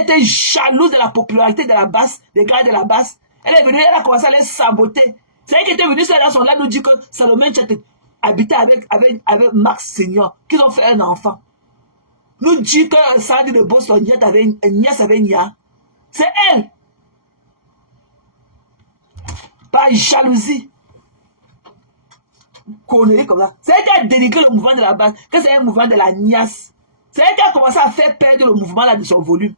était jalouse de la popularité de la basse, des gars de la basse. Elle est venue, elle a commencé à les saboter. C'est elle qui était venue ça dans son là nous dit que Salomé habitait avec Max Senior, qu'ils ont fait un enfant. Nous dit que Sandy de Boss, son nièce avait Nia. C'est elle. Par jalousie. Connerie comme ça. C'est elle qui a dénigré le mouvement de la base, que c'est un mouvement de la niasse. C'est elle qui a commencé à faire perdre le mouvement là de son volume.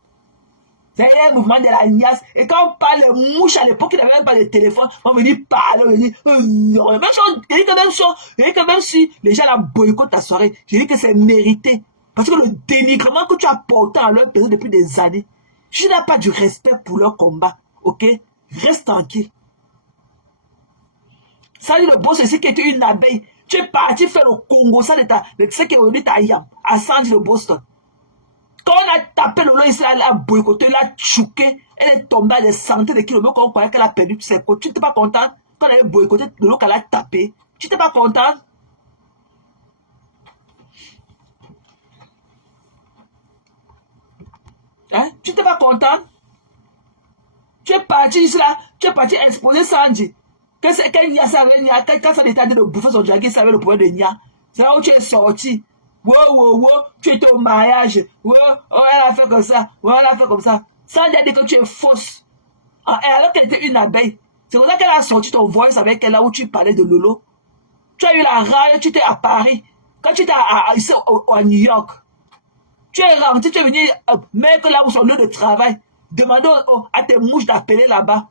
C'est un mouvement de la niasse. Et quand on parle de mouches à l'époque, il n'y avait même pas de téléphone. On me dit parler, on me dit non. Même chose, je dis que même si les gens la boycottent ta soirée, je dis que c'est mérité. Parce que le dénigrement que tu as porté à leur pays depuis des années, je n'ai pas du respect pour leur combat. Ok? Reste tranquille. Ça dit le boss ici qui était une abeille. Tu es parti faire le Congo, ça de ce qui est aujourd'hui ta yam, à Sandy de Boston. Quand on a tapé le lot, il a boycotté, il a chouqué, elle est tombée à des centaines de kilomètres, quand on croyait qu'elle a perdu ses côtes. Tu n'étais pas content quand elle a boycotté le lot qu'elle a tapé. Tu n'étais pas content? Hein? Tu n'étais pas content? Tu es parti ici là, tu es parti exposer Sandy. Quand Nia savait Nia, quand ça était de bouffer son draguer, savait le problème de Nia. C'est là où tu es sorti. Wow, tu étais au mariage. Wow, oh, elle a fait comme ça. Ouais, elle a fait comme ça. Sandy a dit que tu es fausse. Alors qu'elle était une abeille. C'est pour ça qu'elle a sorti ton voice avec elle là où tu parlais de Lolo. Tu as eu la rage, tu étais à Paris. Quand tu étais ici à New York. Tu es rentré, tu es venu mettre là où son lieu de travail. Demander à tes mouches d'appeler là-bas.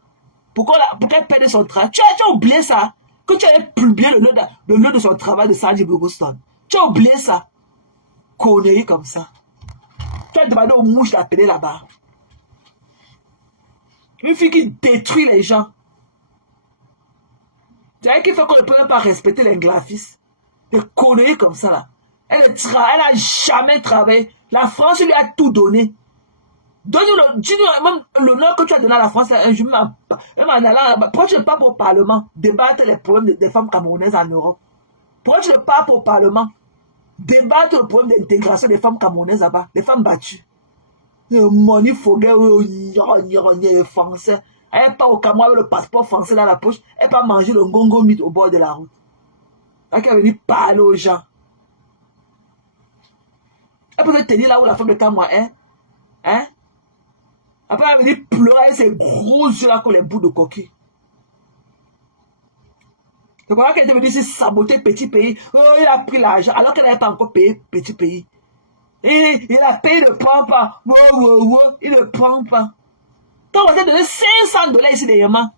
Pour qu'elle perde son travail. Tu as oublié ça. Que tu avais publié le lieu de son travail de Sandy Boston. Tu as oublié ça. Connerie comme ça. Tu as demandé aux mouches d'appeler là-bas. Une fille qui détruit les gens. C'est elle qui fait qu'on ne peut même pas respecter les graphistes. Des conneries comme ça là. Elle n'a jamais travaillé. La France lui a tout donné. Donne-nous même le nom que tu as donné à la France un jour, même en allant, pourquoi tu ne parles pas au Parlement débattre les problèmes des femmes camerounaises en Europe? Pourquoi tu ne parles pas au Parlement débattre le problème d'intégration des femmes camerounaises là-bas, des femmes battues? Moni Foguet, français. Elle n'est pas au Cameroun avec le passeport français dans la poche, elle pas manger le gongo meat au bord de la route. Elle est venue parler aux gens. Elle peut se tenir là où la femme de Cameroun est. Hein? Après, elle est venue pleurer avec ses gros yeux là comme les bouts de coquille. C'est pour ça qu'elle est venue se saboter petit pays. Oh, il a pris l'argent alors qu'elle n'avait pas encore payé petit pays. Et il a payé, il ne prend pas. Il ne prend pas. Quand on t'a donné $500 ici dernièrement,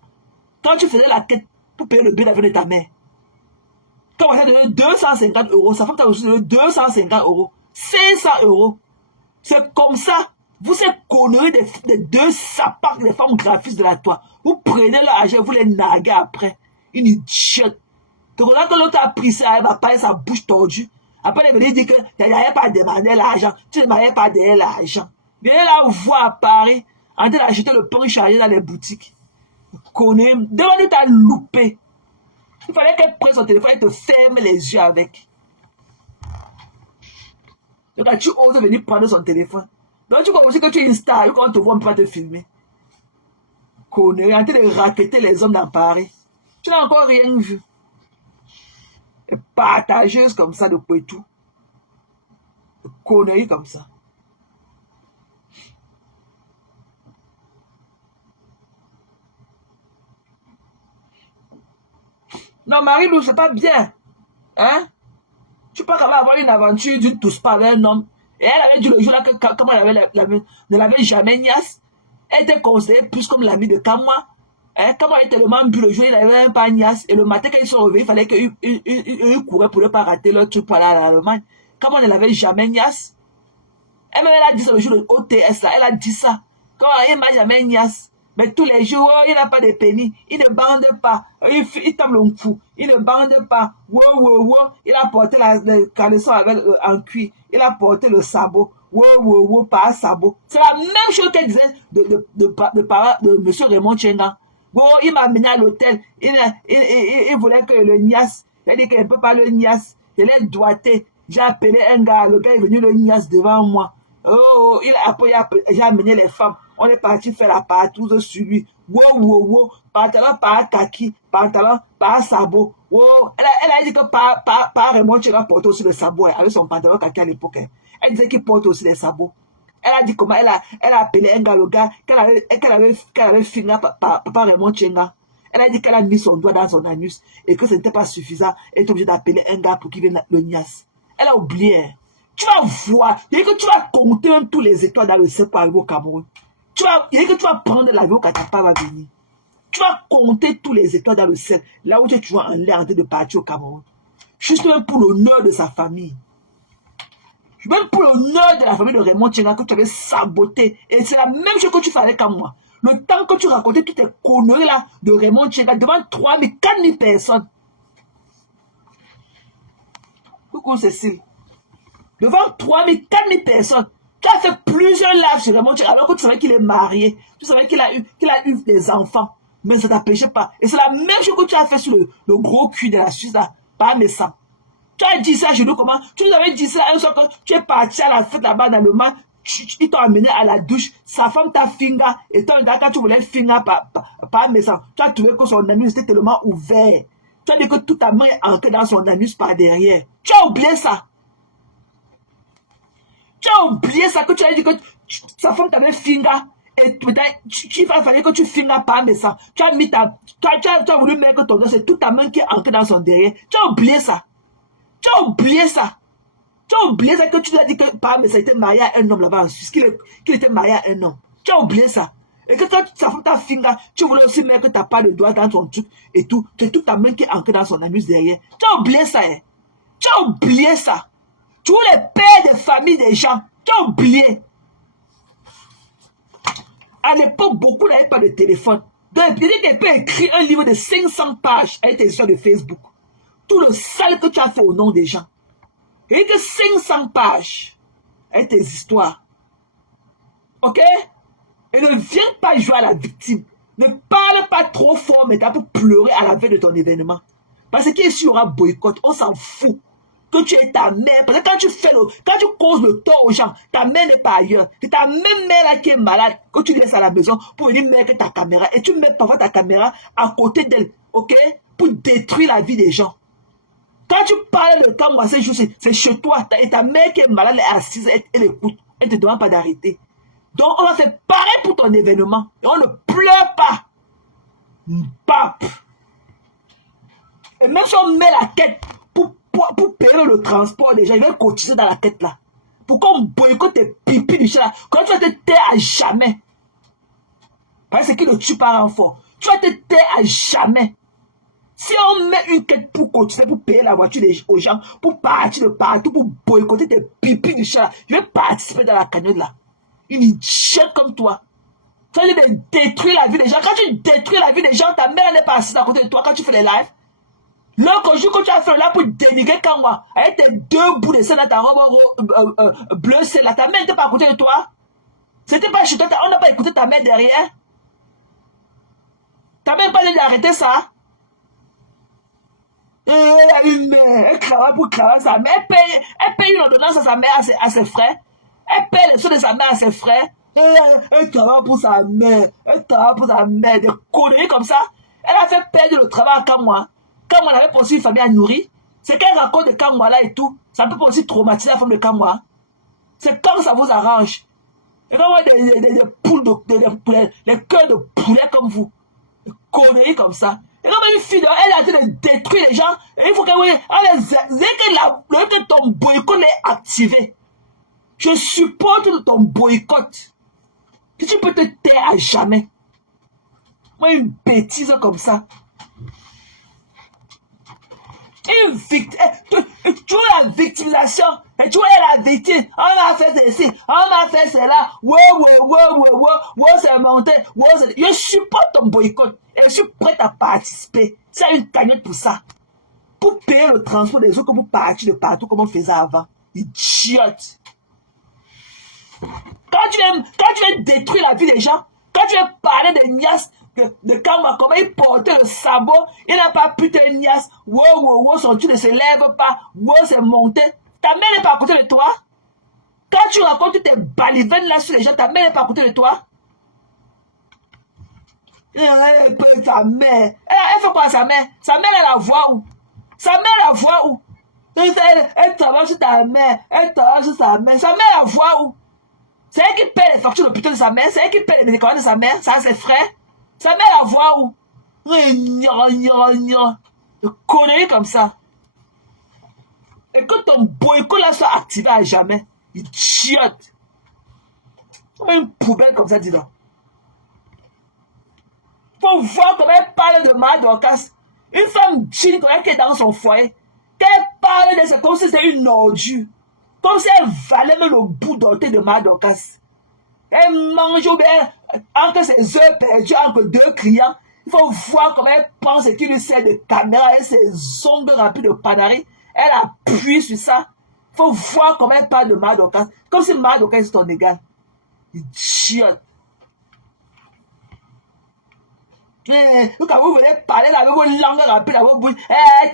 quand tu faisais la quête pour payer le billet d'avion de ta mère, quand on t'a donné 250 €, sa femme t'a reçu 250 €, 500 €. C'est comme ça. Vous êtes conneries des deux sapins, des femmes graphistes de la toile. Vous prenez leur argent, vous les narguez après. Une idiote. Donc quand l'autre a pris ça, elle va parler sa bouche tordue. Après, elle veut dire que tu n'avais pas demandé l'argent. Tu ne m'avais pas donné l'argent. Viens là voir à Paris, en train d'acheter le pain chargé dans les boutiques. Connais, demande t'as loupé. Il fallait qu'elle prenne son téléphone et te ferme les yeux avec. Donc quand tu oses venir prendre son téléphone. Donc tu crois aussi que tu es une star, quand on te voit, on ne peut pas te filmer. Connais, en train de raqueter les hommes dans Paris. Tu n'as encore rien vu. Et partageuse comme ça de Poitou. Conneries comme ça. Non, Marie-Lou, c'est pas bien. Hein? Tu peux quand même avoir une aventure d'une tous pas avec un homme. Et elle avait dit le jour là que comment elle ne l'avait jamais niasse. Elle était considérée plus comme l'amie de Kamwa. Hein? Kamwa était tellement bu le jour, il n'avait même pas niasse. Et le matin, quand ils sont revenus, il fallait qu'ils couraient pour ne pas rater leur truc pour aller à l'Allemagne. Kamwa ne l'avait jamais niasse. Elle a dit ça le jour de OTS là. Elle a dit ça. Comment il m'a jamais niasse. Mais tous les jours, il n'a pas de penny. Il ne bande pas. Il tombe le fou. Il ne bande pas. Il a porté le caleçon en cuir. Il a porté le sabot. Pas sabot. C'est la même chose qu'elle disait de M. Raymond Tchenga. Il m'a amené à l'hôtel. Il voulait que le niasse. Il a dit qu'il ne peut pas le niasse. Je l'ai doigté. J'ai appelé un gars. Le gars est venu le niasse devant moi. J'ai amené les femmes. On est parti faire la partouze sur lui. Pantalon par kaki, pantalon par sabot. Elle a dit que par Raymond Tchenga porte aussi le sabot avec son pantalon kaki à l'époque. Elle disait qu'il porte aussi des sabots. Elle a dit comment elle a appelé un gars, le gars qu'elle avait filmé par Raymond Tchenga. Elle a dit qu'elle a mis son doigt dans son anus et que ce n'était pas suffisant. Elle est obligée d'appeler un gars pour qu'il vienne le niasse. Elle a oublié. Tu vas voir. Il y a que tu vas compter même tous les étoiles dans le ciel pour arriver au Cameroun. Il y a que tu vas prendre l'avion quand ta part va venir. Tu vas compter tous les étoiles dans le ciel, là où tu vas en l'air en train de partir au Cameroun. Juste même pour l'honneur de sa famille. Même pour l'honneur de la famille de Raymond Tchenga que tu avais saboté. Et c'est la même chose que tu faisais comme moi. Le temps que tu racontais toutes tes conneries là de Raymond Tchenga devant 3 000, 4 000 personnes. Coucou Cécile. Devant 3000, 4000 personnes. Tu as fait plusieurs lives sur Raymond Tchèque alors que tu savais qu'il est marié. Tu savais qu'il a eu des enfants. Mais ça t'empêchait pas. Et c'est la même chose que tu as fait sur le gros cul de la Suisse là. Pas mes sangs. Tu as dit ça, je dis comment? Tu nous avais dit ça un soir quand tu es parti à la fête là-bas dans le Mans. Ils t'ont amené à la douche. Sa femme t'a finga. Et toi, quand tu voulais finga par mes sangs, tu as trouvé que son anus était tellement ouvert. Tu as dit que toute ta main est entrée dans son anus par derrière. Tu as oublié ça. Tu as oublié ça, que tu as dit que sa femme t'avait finga. Et il va falloir que tu fingas par mes sangs. Tu as mis tu as voulu mettre que ton dos, c'est toute ta main qui est entrée dans son derrière. Tu as oublié ça. Tu as oublié ça. Tu as oublié ça que tu lui as dit que par mes sangs, il était marié à un homme là-bas en Suisse. Qu'il était marié à un homme. Tu as oublié ça. Et que quand sa femme t'a finga, tu voulais aussi mettre que tu n'as pas de doigt dans ton truc et tout. C'est toute ta main qui est entrée dans son anus derrière. Tu as oublié ça. Hein? Tu as oublié ça. Tu es le père des familles des gens. Tu as oublié. À l'époque, beaucoup n'avaient pas de téléphone. Donc, il dit qu'elle peut écrire un livre de 500 pages avec tes histoires de Facebook. Tout le sale que tu as fait au nom des gens. Il dit que 500 pages avec tes histoires. Ok? Et ne viens pas jouer à la victime. Ne parle pas trop fort maintenant pour pleurer à la veille de ton événement. Parce qu'il y aura boycott. On s'en fout. Que tu es ta mère. Parce que quand tu causes le tort aux gens, ta mère n'est pas ailleurs. C'est ta même mère là qui est malade, que tu laisses à la maison pour venir mettre ta caméra. Et tu mets parfois ta caméra à côté d'elle, ok? Pour détruire la vie des gens. Quand tu parles de quand moi, c'est chez toi. Et ta mère qui est malade, elle est assise, elle écoute. Elle ne te demande pas d'arrêter. Donc on va faire pareil pour ton événement. Et on ne pleure pas. Pape. Et même si on met la tête pour payer le transport des gens, ils vont cotiser dans la tête là. Pour qu'on boycotte tes pipis du chat là. Quand tu vas te taire à jamais. Parce que c'est qui le tue par un fort. Tu vas te taire à jamais. Si on met une tête pour cotiser, pour payer la voiture aux gens, pour partir de partout, pour boycotter tes pipis du chat là, je vais participer dans la cagnotte là. Une idiote comme toi. Tu vas détruire la vie des gens. Quand tu détruis la vie des gens, ta mère n'est pas assise à côté de toi quand tu fais les lives. L'autre jour que tu as fait là pour dénigrer Kangwa, avec tes deux bouts de scène à ta robe bleue, c'est là, ta mère n'était pas à côté de toi. C'était pas chez toi, on n'a pas écouté ta mère derrière. Ta mère n'a pas dit d'arrêter ça. Elle a une mère, elle travaille pour travailler sa mère, elle paye une ordonnance à sa mère, à ses frères. Elle paye les soins de sa mère à ses frères. Elle travaille pour sa mère, des conneries comme ça. Elle a fait perdre le travail à Kangwa. Quand on avait aussi une famille à nourrir, c'est qu'elle raconte de Kangwa là et tout, ça peut aussi traumatiser la femme de Kangwa. C'est quand ça vous arrange. Et quand vous avez des poules des cœurs de poulet comme vous, des conneries comme ça. Et quand une fille, elle a été de détruire les gens, et il faut que ton boycott est activé. Je supporte ton boycott. Que tu peux te taire à jamais. Moi, une bêtise comme ça. Une victime, tu vois la victimisation, et tu vois la victime, on a fait ceci, on a fait cela, c'est monté, je supporte ton boycott, et je suis prête à participer, c'est une cagnotte pour ça, pour payer le transport des autres, pour partir de partout comme on faisait avant, idiote. Quand tu viens détruire la vie des gens, quand tu viens parler des niasses, de Kangwa, comment il portait le sabot, il n'a pas pu te niasse, son Dieu ne se lève pas, c'est monté. Ta mère n'est pas à côté de toi. Quand tu racontes tes balivernes là sur les gens, ta mère n'est pas à côté de toi. Ta mère, elle fait quoi sa mère? Sa mère, elle la voit où? Sa mère, la voit où? Elle travaille sur ta mère, elle travaille sur sa mère. Sa mère, la voit où? C'est elle qui paie les factures de l'hôpital de sa mère, c'est elle qui paie les médicaments de sa mère, ça, ses frères. Sa mère la voit où? De conneries comme ça. Et que ton boycott là soit activé à jamais. Idiote. Une poubelle comme ça, dis donc. Faut voir comment elle parle de Maman Dorcas. Une femme digne qui est dans son foyer. Qu'elle parle de ça comme si c'était une ordure. Comme si elle valait même le bout d'orteil de Maman Dorcas. Elle mange ou bien entre ses œufs perdus, entre deux clients. Il faut voir comment elle pense qu'il lui sert de caméra et ses ongles remplis de panaris. Elle appuie sur ça. Il faut voir comment elle parle de Madoka. Comme si Madoka est ton égal. Idiote. Quand vous venez parler avec vos langues rapides, avec vos bouches, elle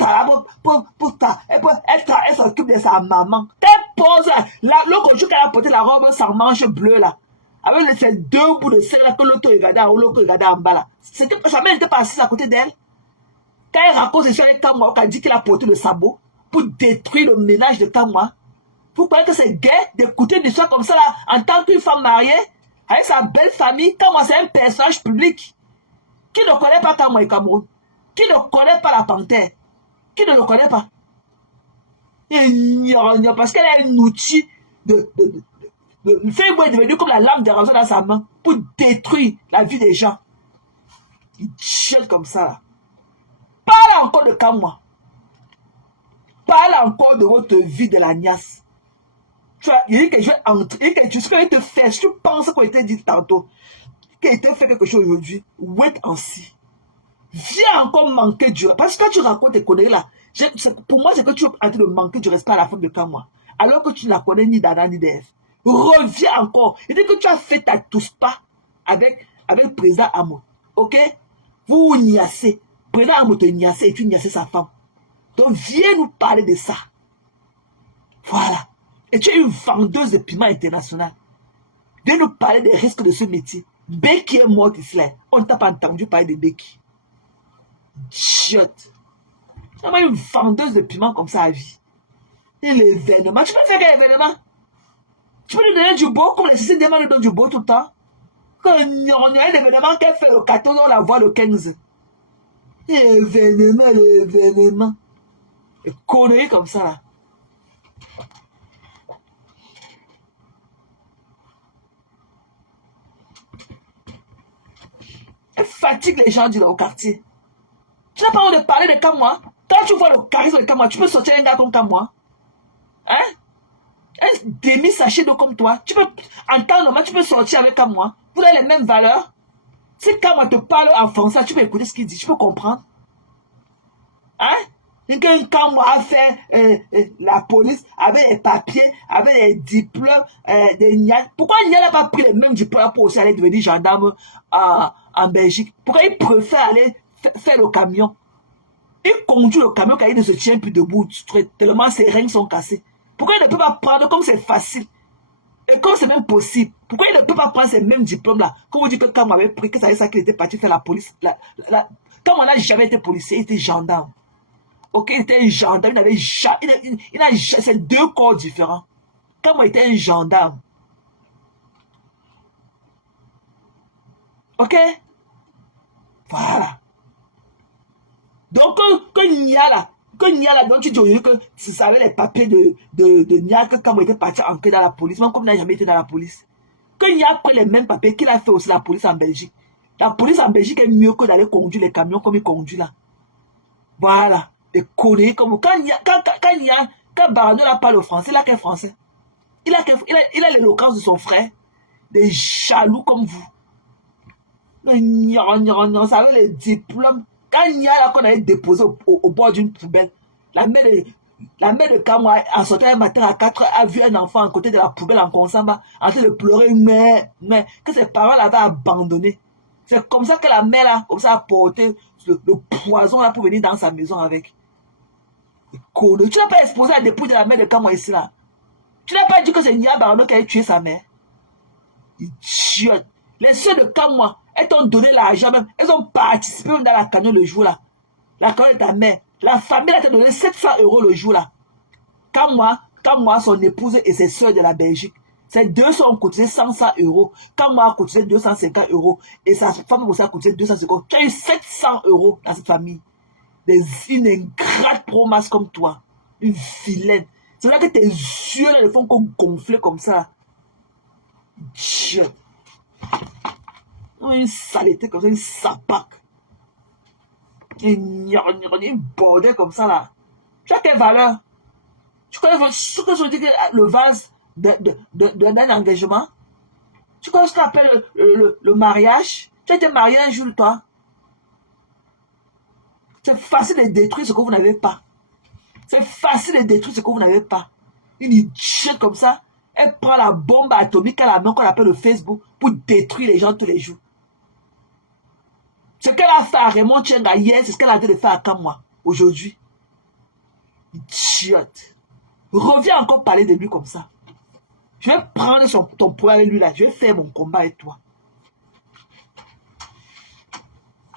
s'occupe de sa maman. Elle pose là, l'autre jour qu'elle a porté la robe sans manche bleue là, avec ces deux bouts de sel là que l'autre regardait ou l'autre regardait en bas là. Sa mère n'était pas assise à côté d'elle. Quand elle raconte l'histoire avec Kamwa, qu'elle dit qu'elle a porté le sabot pour détruire le ménage de Kamwa. Vous croyez que c'est gay d'écouter une histoire comme ça là, en tant qu'une femme mariée, avec sa belle famille? Kamwa, c'est un personnage public. Qui ne connaît pas Kamwa et Cameroun? Qui ne connaît pas la panthère? Qui ne le connaît pas? Parce qu'elle a un outil de Facebook est devenu comme la lame de rasoir dans sa main pour détruire la vie des gens. Il jette comme ça là. Parle encore de Kamwa. Parle encore de votre vie de la niasse. Tu vois, il dit que je vais entrer, que tu vais te faire, si tu penses qu'on était dit tantôt, qu'il t'a fait quelque chose aujourd'hui, wait and see. Viens encore manquer du respect. Parce que quand tu racontes tes conneries là, pour moi, c'est que tu es en train de manquer du respect à la femme de Kamwa. Alors que tu ne la connais ni d'Adam ni d'Ève. Reviens encore. Il dit que tu as fait ta tous-pas avec le président Amo. Ok? Vous niassez. Président Amo te niassé et tu niassais sa femme. Donc viens nous parler de ça. Voilà. Et tu es une vendeuse de piments international. Viens nous parler des risques de ce métier. Becky est morte ici là. On ne t'a pas entendu parler de Becky. Chiotte. C'est une vendeuse de piments comme ça à vie. Et l'événement. Tu peux faire quel événement? Tu peux lui donner du beau comme les CC demandent lui donnent du beau tout le temps. Quand on a un événement qu'elle fait le 14, on la voit le 15. L'événement. Et conneries comme ça là. Elle fatigue les gens au quartier. Tu n'as pas envie de parler de Kamwa. Quand tu vois le charisme de Kamwa, tu peux sortir un gars comme Kamwa. Hein? Un demi-sachet d'eau comme toi. Tu peux, en temps normal, tu peux sortir avec Kamwa. Vous avez les mêmes valeurs. Si Kamwa te parle en français, tu peux écouter ce qu'il dit. Tu peux comprendre. Hein? Quand Kamwa a fait la police avec les papiers, avec les diplômes, des Nia. Pourquoi Nia n'a pas pris les mêmes diplômes pour aussi aller devenir gendarme en Belgique? Pourquoi il préfère aller faire le camion? Il conduit le camion quand il ne se tient plus debout, tellement ses règnes sont cassés. Pourquoi il ne peut pas prendre comme c'est facile? Et comme c'est même possible, pourquoi il ne peut pas prendre ces mêmes diplômes-là? Quand vous dites que Kamwa avait pris, que ça qu'il était parti faire la police. Kamwa n'a jamais été policier, il était gendarme. Ok, il était un gendarme, il avait c'est deux corps différents. Kamwa était un gendarme. Ok? Voilà. Donc, que Nia là, donc tu dis que tu savais les papiers de Nia, que Kamwa était parti entrer dans la police, même comme il n'a jamais été dans la police. Que Nia a pris les mêmes papiers qu'il a fait aussi la police en Belgique. La police en Belgique est mieux que d'aller conduire les camions comme il conduit là. Voilà. Des conneries comme quand Barano parle au français, il a quel français? Il a l'éloquence de son frère. Des jaloux comme vous. Ça veut les diplômes. Quand Nia qu'on allait déposer au bord d'une poubelle, la mère de Kamwa, en sortant un matin à 4 heures, a vu un enfant à côté de la poubelle en consamba, en train de pleurer, mais que ses parents l'avaient abandonné. C'est comme ça que la mère là, comme ça, a porté le poison là pour venir dans sa maison avec. Tu n'as pas exposé la dépouille de la mère de Kamwa ici là. Tu n'as pas dit que c'est Nia Barano qui a tué sa mère. Idiote. Les soeurs de Kamwa, elles t'ont donné l'argent même. Elles ont participé même dans la cagnotte le jour là. La cagnotte de ta mère. La famille t'a donné 700 € le jour là. Kamwa, son épouse et ses soeurs de la Belgique. Ces deux ont cotisé 100 €. Kamwa a cotisé 250 €. Et sa femme aussi a cotisé 250 €. Tu as eu 700 € dans cette famille. Une ingrate promasse comme toi. Une vilaine. C'est là que tes yeux là ne font que gonfler comme ça. Dieu. Une saleté comme ça, une sapac. Une bordel comme ça là. Tu as quelle valeur? Tu connais ce que je dis que le vase d'un engagement? Tu connais ce qu'on appelle le mariage? Tu as été marié un jour, toi? C'est facile de détruire ce que vous n'avez pas. C'est facile de détruire ce que vous n'avez pas. Une idiote comme ça, elle prend la bombe atomique à la main qu'on appelle le Facebook pour détruire les gens tous les jours. Ce qu'elle a fait à Raymond Tchenga hier, c'est ce qu'elle a envie de faire à Kamwa aujourd'hui. Idiote. Reviens encore parler de lui comme ça. Je vais prendre ton poids avec lui là. Je vais faire mon combat avec toi.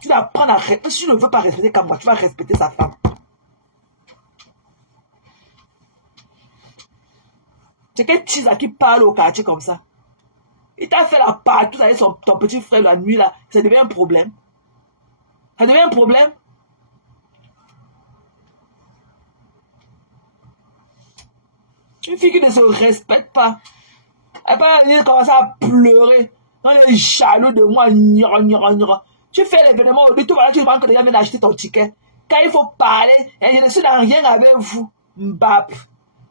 Tu vas apprendre à... Si tu ne veux pas respecter Kamwa, tu vas respecter sa femme. C'est quel Tisa qui parle au quartier comme ça. Il t'a fait la partout avec ton petit frère la nuit là. Ça devient un problème. Ça devient un problème. Une fille qui ne se respecte pas. Elle va venir commencer à pleurer. On est jaloux de moi. Tu fais l'événement, tu demandes que les gens viennent acheter ton ticket. Quand il faut parler, je ne suis dans rien avec vous. Mbap.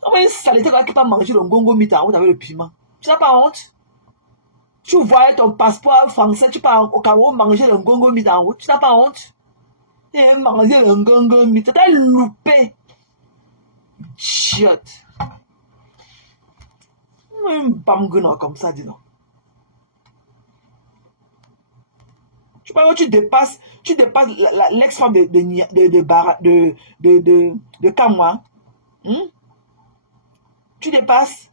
Comment une saleté qui peut manger le gongo mit en route avec le piment? Tu n'as pas honte? Tu vois ton passeport français, tu pars au Cameroun manger le gongo mit en route. Tu n'as pas honte? Et manger le gongo mit. Tu t'as loupé. Chiotte. Un bangouin comme ça, dis donc. Tu vois, tu dépasses l'ex-femme de Kamwa. Tu dépasses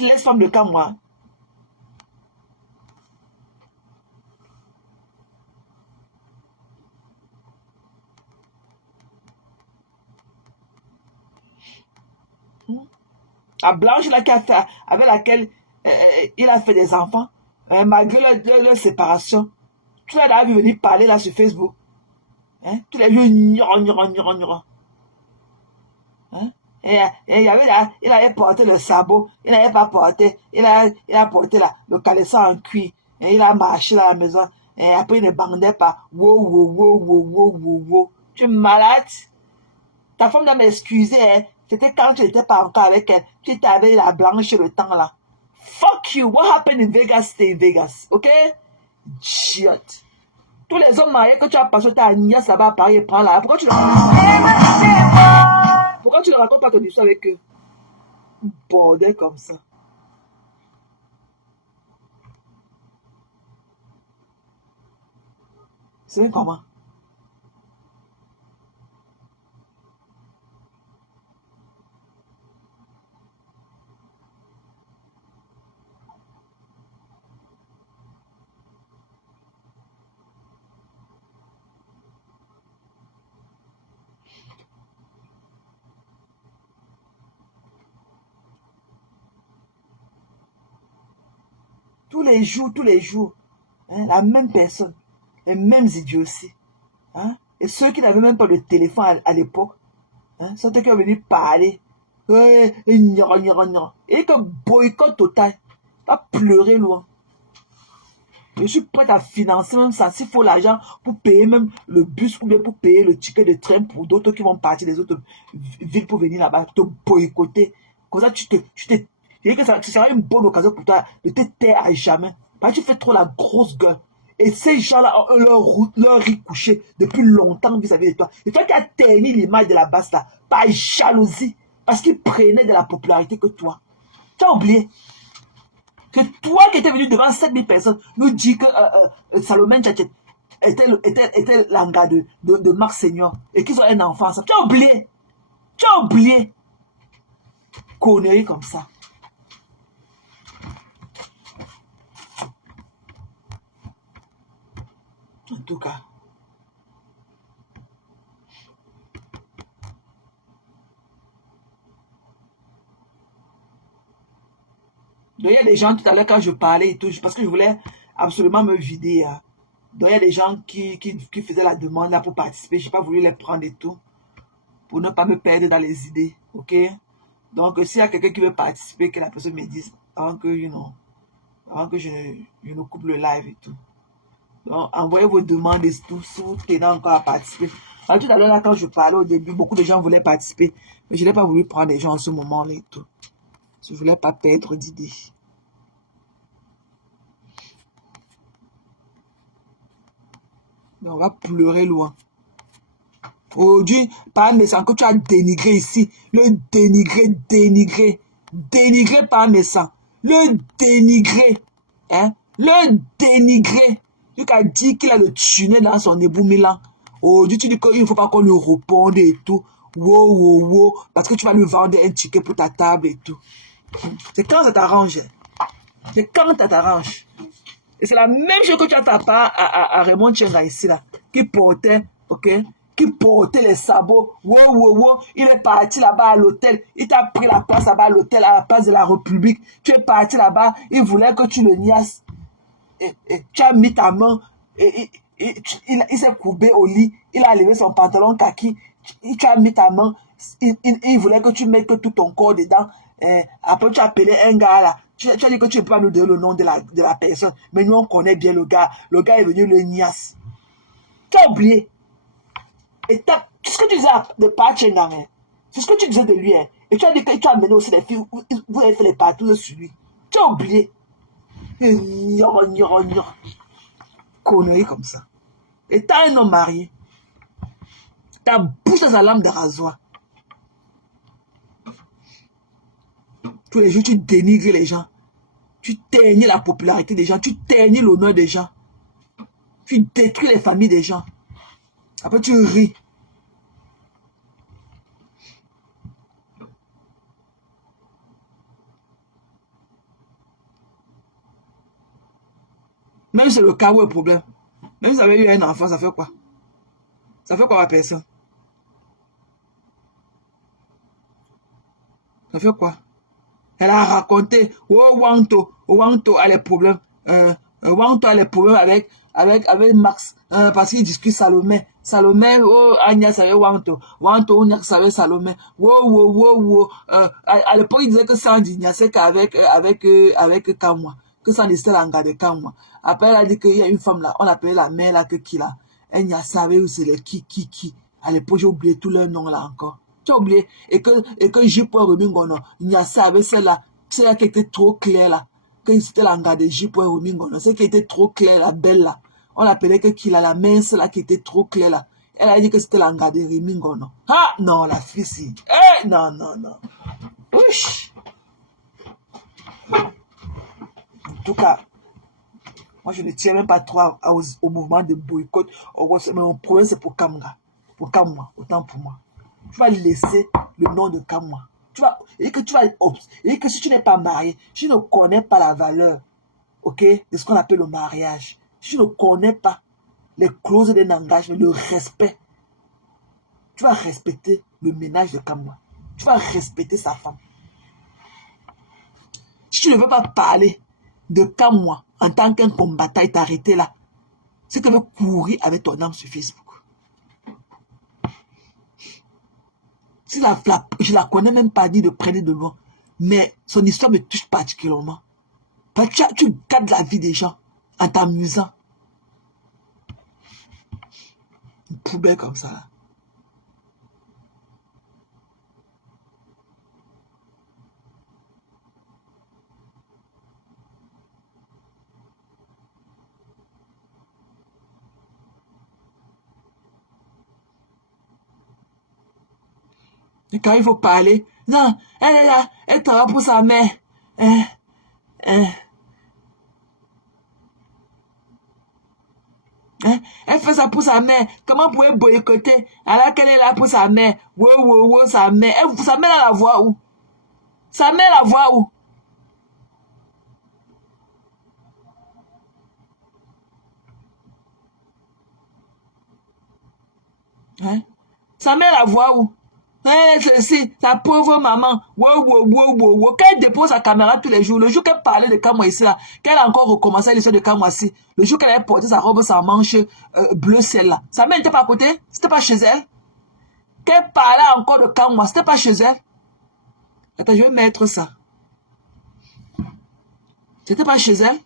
l'ex-femme de Kamwa. La blanche là, avec laquelle il a fait des enfants, malgré leur séparation. Tu l'as vu venir parler là sur Facebook. Hein? Tu l'as vu hein? Et il avait porté le sabot, il n'avait pas porté, il a porté le caleçon en cuir, et il a marché à la maison, et après il ne bandait pas. Wow. Tu es malade? Ta femme doit m'excuser, hein? C'était quand tu n'étais pas encore avec elle, tu étais avec la blanche le temps là. Fuck you, what happened in Vegas, stay in Vegas, ok? Shit. Tous les hommes mariés que tu as passé ta nièce là-bas à Paris et prends là. Pourquoi tu ne racontes pas ton histoire avec eux? Bordel comme ça. C'est comment? Tous les jours, hein, la même personne, les mêmes idioties. Hein? Et ceux qui n'avaient même pas de téléphone à l'époque, hein, sont eux qui ont venu parler. Et que boycott total. Pas pleurer loin. Je suis prête à financer même ça. S'il faut l'argent pour payer même le bus ou bien pour payer le ticket de train pour d'autres qui vont partir des autres villes pour venir là-bas, te boycotter. Comme ça, je dis que ça sera une bonne occasion pour toi de te taire à jamais. Parce que tu fais trop la grosse gueule. Et ces gens-là ont leur riz couché depuis longtemps vis-à-vis de toi. Et toi qui as terni l'image de la basse là, par jalousie, parce qu'ils prenaient de la popularité que toi. Tu as oublié que toi qui étais venu devant 7000 personnes nous dit que Salomé Tchatchet était l'anga de Marc Seigneur et qu'ils ont un enfant. Tu as oublié. Tu as oublié. Conneries comme ça. En tout cas. Donc, il y a des gens tout à l'heure quand je parlais et tout, parce que je voulais absolument me vider. Hein. Donc, il y a des gens qui faisaient la demande là pour participer. Je n'ai pas voulu les prendre et tout. Pour ne pas me perdre dans les idées. Ok? Donc, s'il y a quelqu'un qui veut participer, que la personne me dise avant que, je ne coupe le live et tout. Donc, envoyez vos demandes et tout, si vous tenez encore à participer. Alors, tout à l'heure, là, quand je parlais au début, beaucoup de gens voulaient participer. Mais je n'ai pas voulu prendre les gens en ce moment-là et tout. Je ne voulais pas perdre d'idées. On va pleurer loin. Aujourd'hui, par un médecin que tu as dénigré ici, le dénigré par un médecin, le dénigré, hein, le dénigré. Tu as dit qu'il a le tunnel dans son ébout Milan. Aujourd'hui, tu dis qu'il ne faut pas qu'on lui réponde et tout. Wow, wow, wow, parce que tu vas lui vendre un ticket pour ta table et tout. C'est quand ça t'arrange. C'est quand ça t'arrange. Et c'est la même chose que tu as ta part à Raymond Chenga ici, là, qui portait, ok, qui portait les sabots. Wow, wow, wow. Il est parti là-bas à l'hôtel. Il t'a pris la place là-bas à l'hôtel, à la place de la République. Tu es parti là-bas. Il voulait que tu le niasses. Et tu as mis ta main. Il s'est courbé au lit. Il a levé son pantalon kaki. Tu as mis ta main. Il voulait que tu mettes tout ton corps dedans. Après, tu as appelé un gars là. Tu as dit que tu ne peux pas nous donner le nom de la personne. Mais nous, on connaît bien le gars. Le gars est venu le niasse. Tu as oublié. Et ce que tu disais de Pachengang, hein, c'est ce que tu disais de lui. Hein. Et tu as dit que tu as amené aussi des filles. Vous avez fait les partout sur lui. Tu as oublié. Connerie comme ça. Et t'as un homme marié. Ta bouche dans sa lame de rasoir. Tous les jours, tu dénigres les gens. Tu ternis la popularité des gens. Tu ternis l'honneur des gens. Tu détruis les familles des gens. Après, tu ris. Même si c'est le cas où le problème. Même si vous avez eu un enfant, ça fait quoi? Ça fait quoi la personne? Ça fait quoi? Elle a raconté, oh Wanto a les problèmes. Wanto a les problèmes avec Max. Parce qu'il discute Salomé. Salomé, oh Agnès avec Wanto. Wanto, Agnès avec Salomé. À l'époque, il disait que Sandy c'est qu'avec Kamwa. Que Sandy c'était l'anga de Kamwa. Après, elle a dit qu'il y a une femme là, on l'appelait la mère là, que qui là. Elle n'y a savait où c'est le qui. À l'époque, j'ai oublié tout leur nom là encore. Tu as oublié. Et que J.Point Remingono, il y a ça avec celle-là qui était trop claire là. Que c'était l'anga de J.Point Remingono. Celle qui était trop claire, la belle là. On l'appelait que qui là, la mince là qui était trop claire là. Elle a dit que c'était l'anga de Remingono. Ah non, la fille si. Eh non, non, non. Ouch. En tout cas, moi je ne tiens même pas trop au mouvement de boycott. Mais mon problème c'est pour Kamga. Pour Kamwa, autant pour moi. Tu vas laisser le nom de Kamwa. Et que si tu n'es pas marié, si tu ne connais pas la valeur, ok, de ce qu'on appelle le mariage, si tu ne connais pas les clauses d'un engagement, le respect, tu vas respecter le ménage de Kamwa. Tu vas respecter sa femme. Si tu ne veux pas parler de Kamwa en tant qu'un combattant et t'arrêter là, c'est que tu veux courir avec ton âme sur Facebook. Si je la connais même pas dit de près de loin, mais son histoire me touche particulièrement. Parce que tu gardes la vie des gens en t'amusant. Une poubelle comme ça là. Et quand il faut parler, non, elle est là, elle travaille pour sa mère. Hein, hein, hein, elle fait ça pour sa mère. Comment pouvez boycotter alors qu'elle est là pour sa mère? Wow, sa mère. Sa mère, elle la voit où? Sa mère, la voit où? Hein? Sa mère, la voit où? Hein, ceci, sa pauvre maman. Wow. Quand elle dépose sa caméra tous les jours, le jour qu'elle parlait de Kamwa ici, là, qu'elle a encore recommencé l'histoire de Kamwa ici, le jour qu'elle avait porté sa robe sans manche bleu celle-là, sa mère n'était pas à côté? C'était pas chez elle? Qu'elle parlait encore de Kamwa, c'était pas chez elle? Attends, je vais mettre ça. C'était pas chez elle?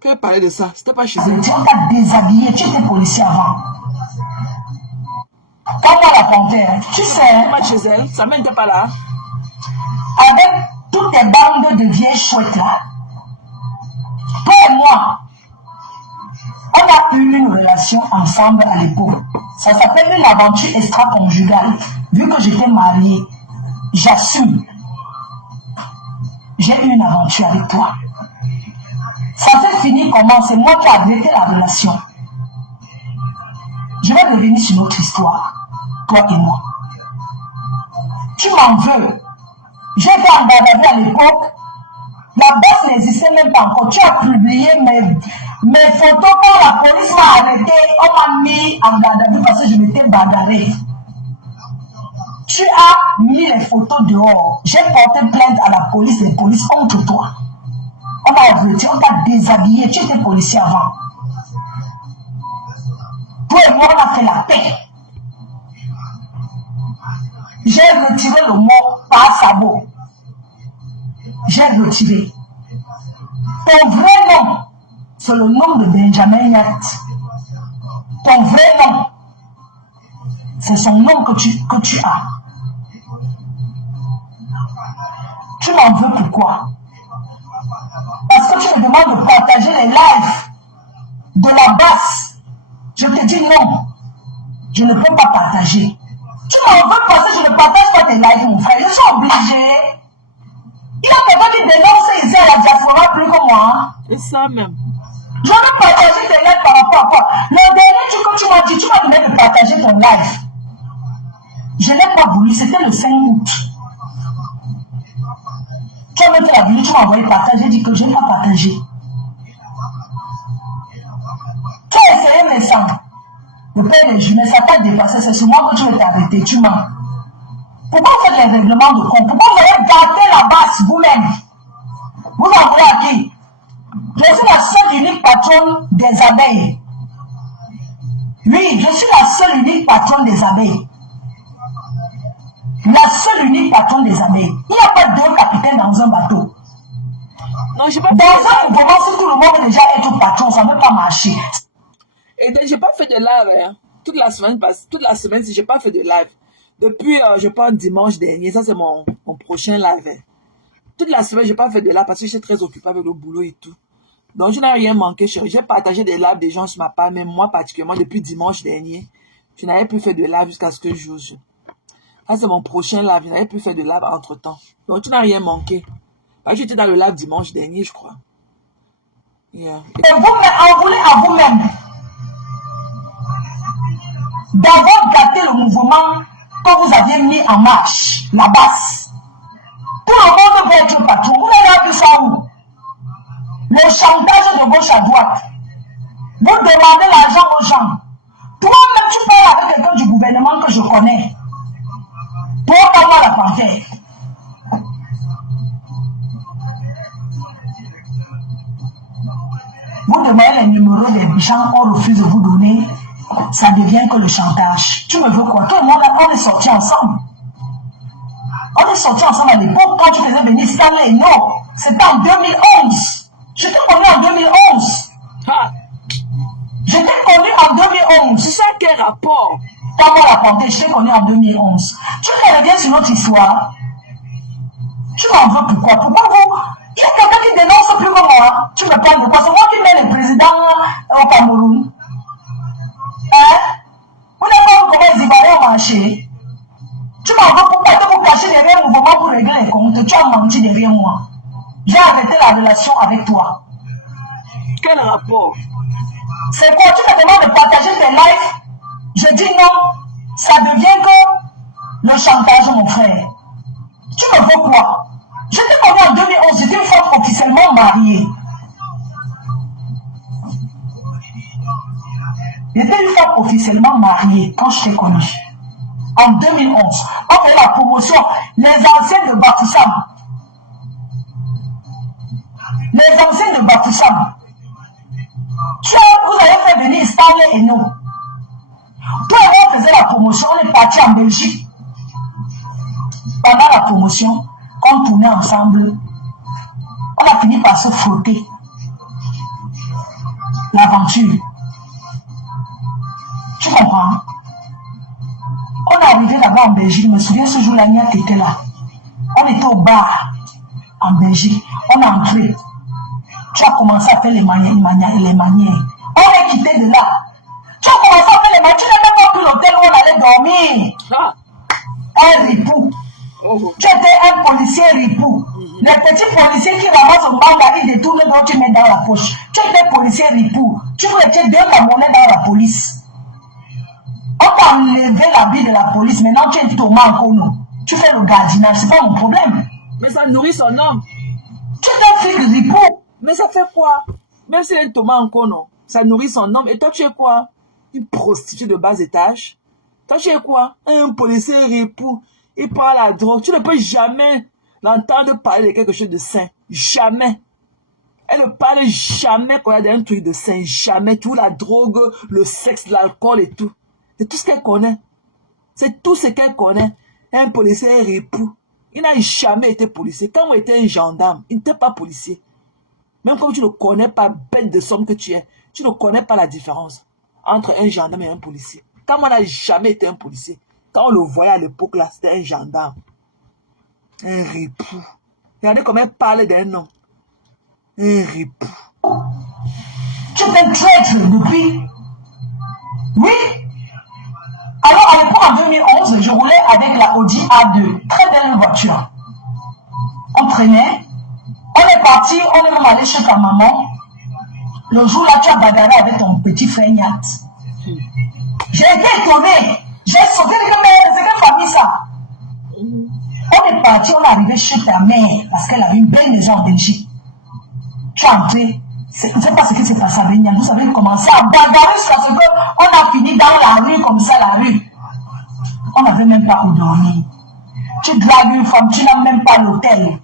Qui a parlé de ça? C'était pas chez elle. Tu as déshabillé, tu étais policier avant. Comme moi la panthère, tu sais. C'était pas chez elle, sa mère n'était pas là. Avec toutes tes bandes de vieilles chouettes là, toi et moi, on a eu une relation ensemble à l'époque. Ça s'appelle une aventure extra-conjugale. Vu que j'étais mariée, j'assume. J'ai eu une aventure avec toi. Ça s'est fini comment? C'est moi qui ai arrêté la relation. Je vais revenir sur notre histoire, toi et moi. Tu m'en veux. J'ai été engagée à l'époque. La bosse n'existait même pas encore. Tu as publié mes photos quand la police m'a arrêté. On m'a mis en garde à vue parce que je m'étais bagarrée. Tu as mis les photos dehors. J'ai porté plainte à la police, les polices contre toi. On m'a arrêté, on t'a déshabillé. Tu étais policier avant. Toi et moi, on a fait la paix. J'ai retiré le mot par sabot. J'ai retiré. Ton vrai nom, c'est le nom de Benjamin Yatt. Ton vrai nom, c'est son nom que tu as. Tu m'en veux pourquoi? Parce que tu me demandes de partager les lives de la basse. Je te dis non. Je ne peux pas partager. Tu m'en veux parce que je ne partage pas tes lives, mon frère. Je suis obligé. Il y a quelqu'un qui dénonce ici à la diaspora plus que moi. Hein? C'est ça même. Je vais partager tes lives par rapport à quoi? Le dernier truc que tu m'as dit, tu m'as demandé de partager ton live. Je n'ai pas voulu, c'était le 5 août. Tu as même fait la vidéo, tu m'as envoyé partager, j'ai dit que je n'ai pas partagé. Tu as essayé mes sangs. Le père des jumelles, ça t'a dépassé, c'est sur moi que tu veux t'arrêter, tu mens. Pourquoi vous faites les règlements de compte? Pourquoi vous avez gâté la basse vous-même? Vous envoyez à qui? Je suis la seule unique patronne des abeilles. Oui, je suis la seule unique patronne des abeilles. La seule unique patronne des abeilles. Il n'y a pas deux capitaines dans un bateau. Non, j'ai pas dans un mouvement, si tout le monde déjà est patron, ça ne peut pas marcher. Et donc, j'ai pas fait de live. Hein. Toute la semaine, si j'ai pas fait de live. Depuis, je pense, dimanche dernier, ça c'est mon prochain live. Hein. Toute la semaine, j'ai pas fait de live parce que j'étais très occupée avec le boulot et tout. Donc, je n'ai rien manqué. J'ai partagé des lives des gens sur ma page, même moi particulièrement, depuis dimanche dernier. Je n'avais plus fait de live jusqu'à ce que j'ose. Ça, c'est mon prochain live. Je n'avais plus fait de live entre-temps. Donc, tu n'as rien manqué. J'étais dans le live dimanche dernier, je crois. Yeah. Et vous en voulez à vous-même d'avoir gâté le mouvement que vous aviez mis en marche, la basse. Tout le monde veut être patron. Vous avez vu ça où? Le chantage de gauche à droite. Vous demandez l'argent aux gens. Toi-même, tu parles avec quelqu'un du gouvernement que je connais. Toi, comment la panthère? Vous demandez les numéros des gens qu'on refuse de vous donner, ça devient que le chantage. Tu me veux quoi? Toi et moi, là, on est sortis ensemble. On est sortis ensemble à l'époque quand tu faisais venir Stanley. Non, c'était en 2011. Je t'ai connu en 2011. Ah. Je t'ai connu en 2011. C'est ça quel rapport? Quand moi la panthère, je t'ai connu en 2011. Tu reviens sur notre histoire. Tu m'en veux pourquoi? Pourquoi vous? Il y a quelqu'un qui dénonce plus que moi. Tu me parles de quoi? C'est moi qui mets les présidents au Cameroun. Hein? Vous n'avez pas vu comment les Ivoiriens ont marché? Tu m'en veux pourquoi? Tu vous cacher derrière le mouvement pour régler les comptes. Tu as menti derrière moi. J'ai arrêté la relation avec toi. Quel rapport? C'est quoi? Tu me demandes de partager tes lives? Je dis non. Ça devient que le chantage, mon frère. Tu me veux quoi? Je t'ai connu en 2011, j'étais une femme officiellement mariée. J'étais une femme officiellement mariée quand je t'ai connu. En 2011, on fait la promotion. Les anciens de Bafoussam. Les anciens de Bafoussam. Vous avez fait venir Stanley et nous. Toi et moi, faisait la promotion, on est parti en Belgique. Pendant la promotion, quand on tournait ensemble, on a fini par se frotter. L'aventure. Tu comprends? On est arrivé là-bas en Belgique. Je me souviens ce jour-là, Niat était là. On était au bar en Belgique. On est entré. Tu as commencé à faire les manières. On est quitté de là. Tu as commencé à faire les manières. Tu n'as même pas pris l'hôtel où on allait dormir. Un ripoux. Tu étais un policier ripoux. Les petits policiers qui ramassent au banga, ils détournent donc tu mets dans la poche. Tu étais policier ripoux. Tu voulais être 2 Camerounais dans la police. On t'a enlevé l'habit de la police. Maintenant, tu es un Thomas Nkono. Tu fais le gardiennage. C'est pas mon problème. Mais ça nourrit son homme. Tu es un flic ripoux. Mais ça fait quoi? Même si c'est un Thomas Nkono, ça nourrit son homme. Et toi, tu es quoi? Une prostituée de bas étage. Toi, tu es quoi? Un policier ripoux. Il prend la drogue. Tu ne peux jamais l'entendre parler de quelque chose de sain. Jamais. Elle ne parle jamais quand il y a un truc de sain. Jamais. Tout la drogue, le sexe, l'alcool et tout. C'est tout ce qu'elle connaît. C'est tout ce qu'elle connaît. Un policier ripoux. Il n'a jamais été policier. Quand on était un gendarme, il n'était pas policier. Même quand tu ne connais pas, bête de somme que tu es, tu ne connais pas la différence entre un gendarme et un policier. Quand on n'a jamais été un policier, quand on le voyait à l'époque là, c'était un gendarme. Un ripoux. Regardez comment elle parle d'un homme. Un ripoux. Tu es un traître depuis. Oui. Alors, à l'époque, en 2011, je roulais avec la Audi A2. Très belle voiture. On traînait. On est parti, on est même allé chez ta maman. Le jour-là, tu as bagarré avec ton petit frère Niat. J'ai été étonné. J'ai sauté les caméras. C'est quelle famille ça? On est parti, on est arrivé chez ta mère parce qu'elle avait une belle maison en Belgique. Tu es entré. Je ne sais pas ce qui s'est passé avec Niat. Vous savez, commencé à bagarrer sur ce qu'on a fini dans la rue, comme ça, la rue. On n'avait même pas où dormir. Tu dragues une femme, tu n'as même pas l'hôtel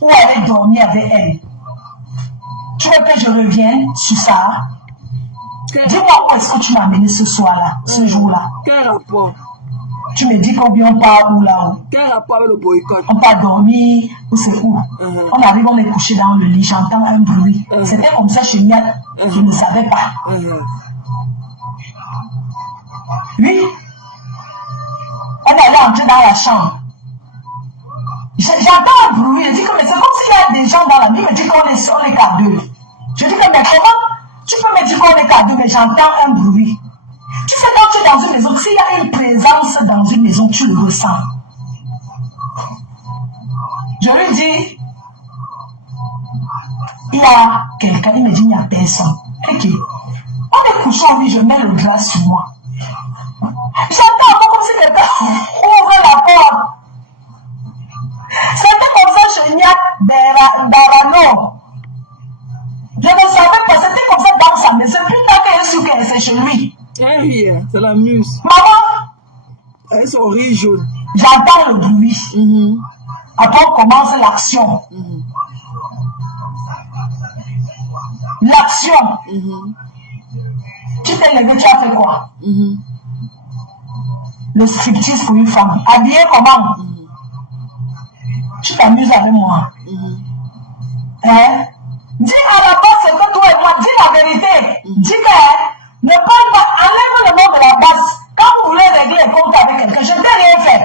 où aller dormir avec elle. Tu veux que je revienne sur ça? Dis-moi où est-ce que tu m'as amené ce soir-là, ce jour-là? Quel rapport? Tu me dis qu'on vient pas où là-haut? Quel rapport avec le boycott? On part dormir, ou c'est où? On arrive, on est couché dans le lit, j'entends un bruit. C'était comme ça chez Niat, je ne savais pas. Oui. On est allé entrer dans la chambre. J'entends un bruit, je dis que mais c'est comme s'il y a des gens dans la nuit, il me dit qu'on est qu'à 2. Je dis que mais comment tu peux me dire qu'on est qu'à 2, mais j'entends un bruit. Tu sais, quand tu es dans une maison, s'il y a une présence dans une maison, tu le ressens. Je lui dis, il y a quelqu'un, il me dit, il n'y a personne. Ok. On est couché en lit, je mets le drap sur moi. J'entends un peu comme si quelqu'un ouvre la porte. C'était comme ça chez Niat Darano. Je ne savais pas, c'était comme ça dans sa maison. Plus tard qu'elle est sûre qu'elle est chez lui. Elle rit, c'est la muse. Maman, elle sont riz jaune. J'entends le bruit. Après, on commence l'action. L'action. Tu t'es levé, tu as fait quoi? Le striptease pour une femme. Habillé comment? Tu t'amuses avec moi. Hein? Dis à la base ce que toi et moi, dis la vérité. Dis que ne parle pas, enlève le nom de la base. Quand vous voulez régler les comptes avec quelqu'un, je ne t'ai rien fait.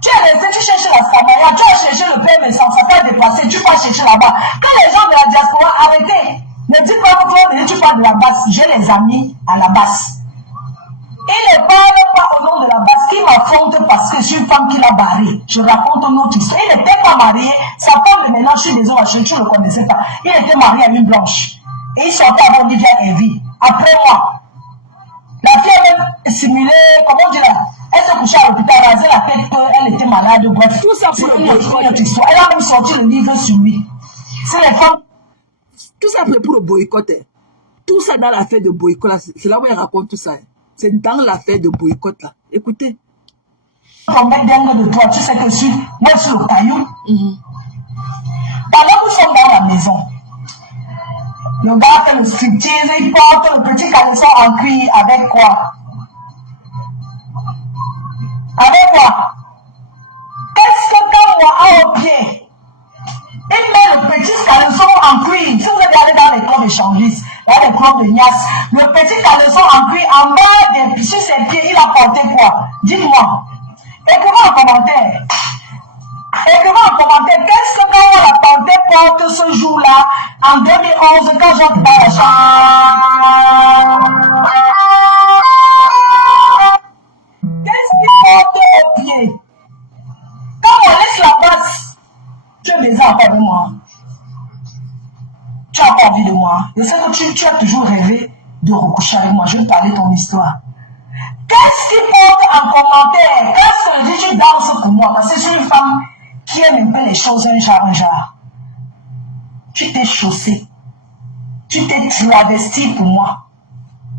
Tu es resté, tu cherches la Samaria, tu as cherché le père mais ça t'a dépassé, tu vas chercher là-bas. Quand les gens de la diaspora, arrêtez. Ne dis pas que toi, tu parles de la base. J'ai les amis à la base. Il ne parle pas au nom de la base qui m'affronte parce que je suis une femme qui l'a barré. Je raconte une autre histoire. Il n'était pas marié. Sa femme de ménage, je suis désolé, tu ne le connaissais pas. Il était marié à une blanche. Et il sortait avec Olivia Evie. Après moi, la fille a même simulé, comment dire là, elle se couchait à l'hôpital, rasait la tête, elle était malade, bref. Tout ça pour le boycott. Histoire. Elle a même sorti le livre sur lui. C'est les femmes. Tout ça pour le boycott. Tout ça dans l'affaire de boycott, c'est là où elle raconte tout ça. C'est dans l'affaire de boycott là. Écoutez. On met dingue de toi, tu sais que moi je suis le caillou. Pendant que nous sommes dans la maison, le gars fait le striptease, il porte le petit caleçon en cuir avec quoi? Avec quoi? Qu'est-ce que quand moi a au pied? Il met le petit caleçon en cuir. Si vous regardez dans les clubs échangistes, dans les clubs de Nias, le petit caleçon en cuir en bas sur ses pieds, il a porté quoi? Dites-moi. Écrivez en commentaire. Écrivez en commentaire. Qu'est-ce que quand la porté porte ce jour-là, en 2011, quand j'entre dans la chambre? Qu'est-ce qu'il porte au pied? Quand on laisse la place, tu es déjà encore avec moi. Tu as pas envie de moi. Je sais que tu as toujours rêvé de recoucher avec moi. Je vais te parler ton histoire. Qu'est-ce qu'il porte en commentaire? Qu'est-ce que je dis, tu danses pour moi? Parce que je suis une femme qui aime un peu les choses un genre. Tu t'es chaussée. Tu t'es travesti pour moi.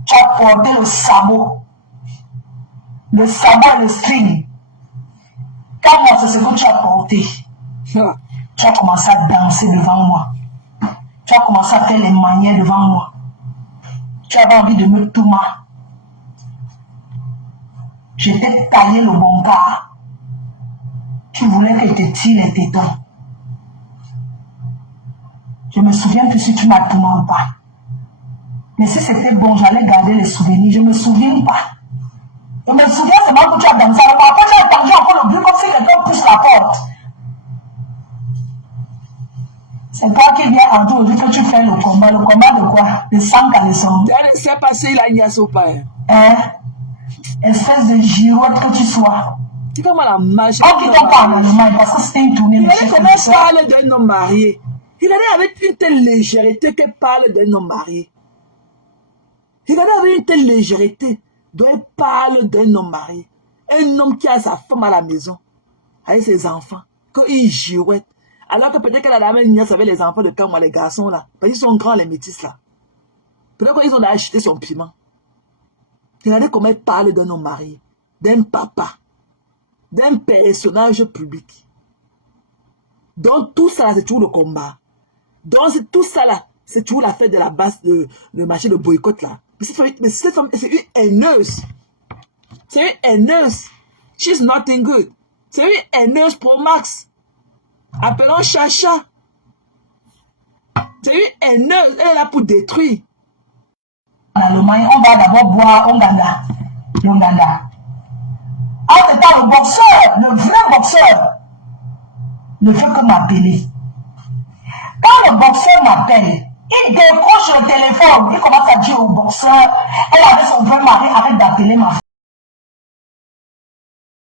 Tu as porté le sabot. Le sabot et le string. Quand moi, c'est ce que tu as porté. Tu as commencé à danser devant moi. Tu as commencé à faire les manières devant moi. Tu avais envie de me tourner. Je t'ai taillé le bon gars. Tu voulais que je te tire les tétons. Je me souviens plus si tu m'as tourné ou pas. Mais si c'était bon, j'allais garder les souvenirs. Je ne me souviens pas. Je me souviens seulement que tu as dansé. Après, tu as entendu encore le bruit comme si quelqu'un pousse la porte. C'est toi qui viens en tout que tu fais le combat. Le combat de quoi? De 100 caleçons. Je ne sais pas s'il a une yasse ou pas. Hein? Espèce de girouette que tu sois. Tu peux mal la marche. On qui t'en parle en Allemagne parce que c'était une tournée. Il allait comment parler d'un homme marié. Il allait avec une telle légèreté qu'elle parle d'un homme marié. Il allait avec une telle légèreté dont elle parle d'un homme marié. Un homme qui a sa femme à la maison, avec ses enfants, qu'il girouette. Alors que peut-être qu'elle a la même nièce avec les enfants de quand moi, les garçons là. Parce qu'ils sont grands, les métis là. Peut-être qu'ils ont acheté son piment. Regardez comment elle parle d'un homme marié, d'un papa, d'un personnage public. Donc tout ça, c'est toujours le combat. Donc tout ça là, c'est toujours l'affaire de la base, le marché de boycott là. Mais cette femme, c'est une haineuse. C'est une haineuse. She's nothing good. C'est une haineuse pour Max. Appelons Chacha. C'est une haineuse. Elle est là pour détruire. En Allemagne, on va d'abord boire Onganda. L'Onganda. Entre temps, le boxeur, le vrai boxeur, ne fait que m'appeler. Quand le boxeur m'appelle, il décroche le téléphone, il commence à dire au boxeur, elle avait son vrai mari, arrête d'appeler ma femme.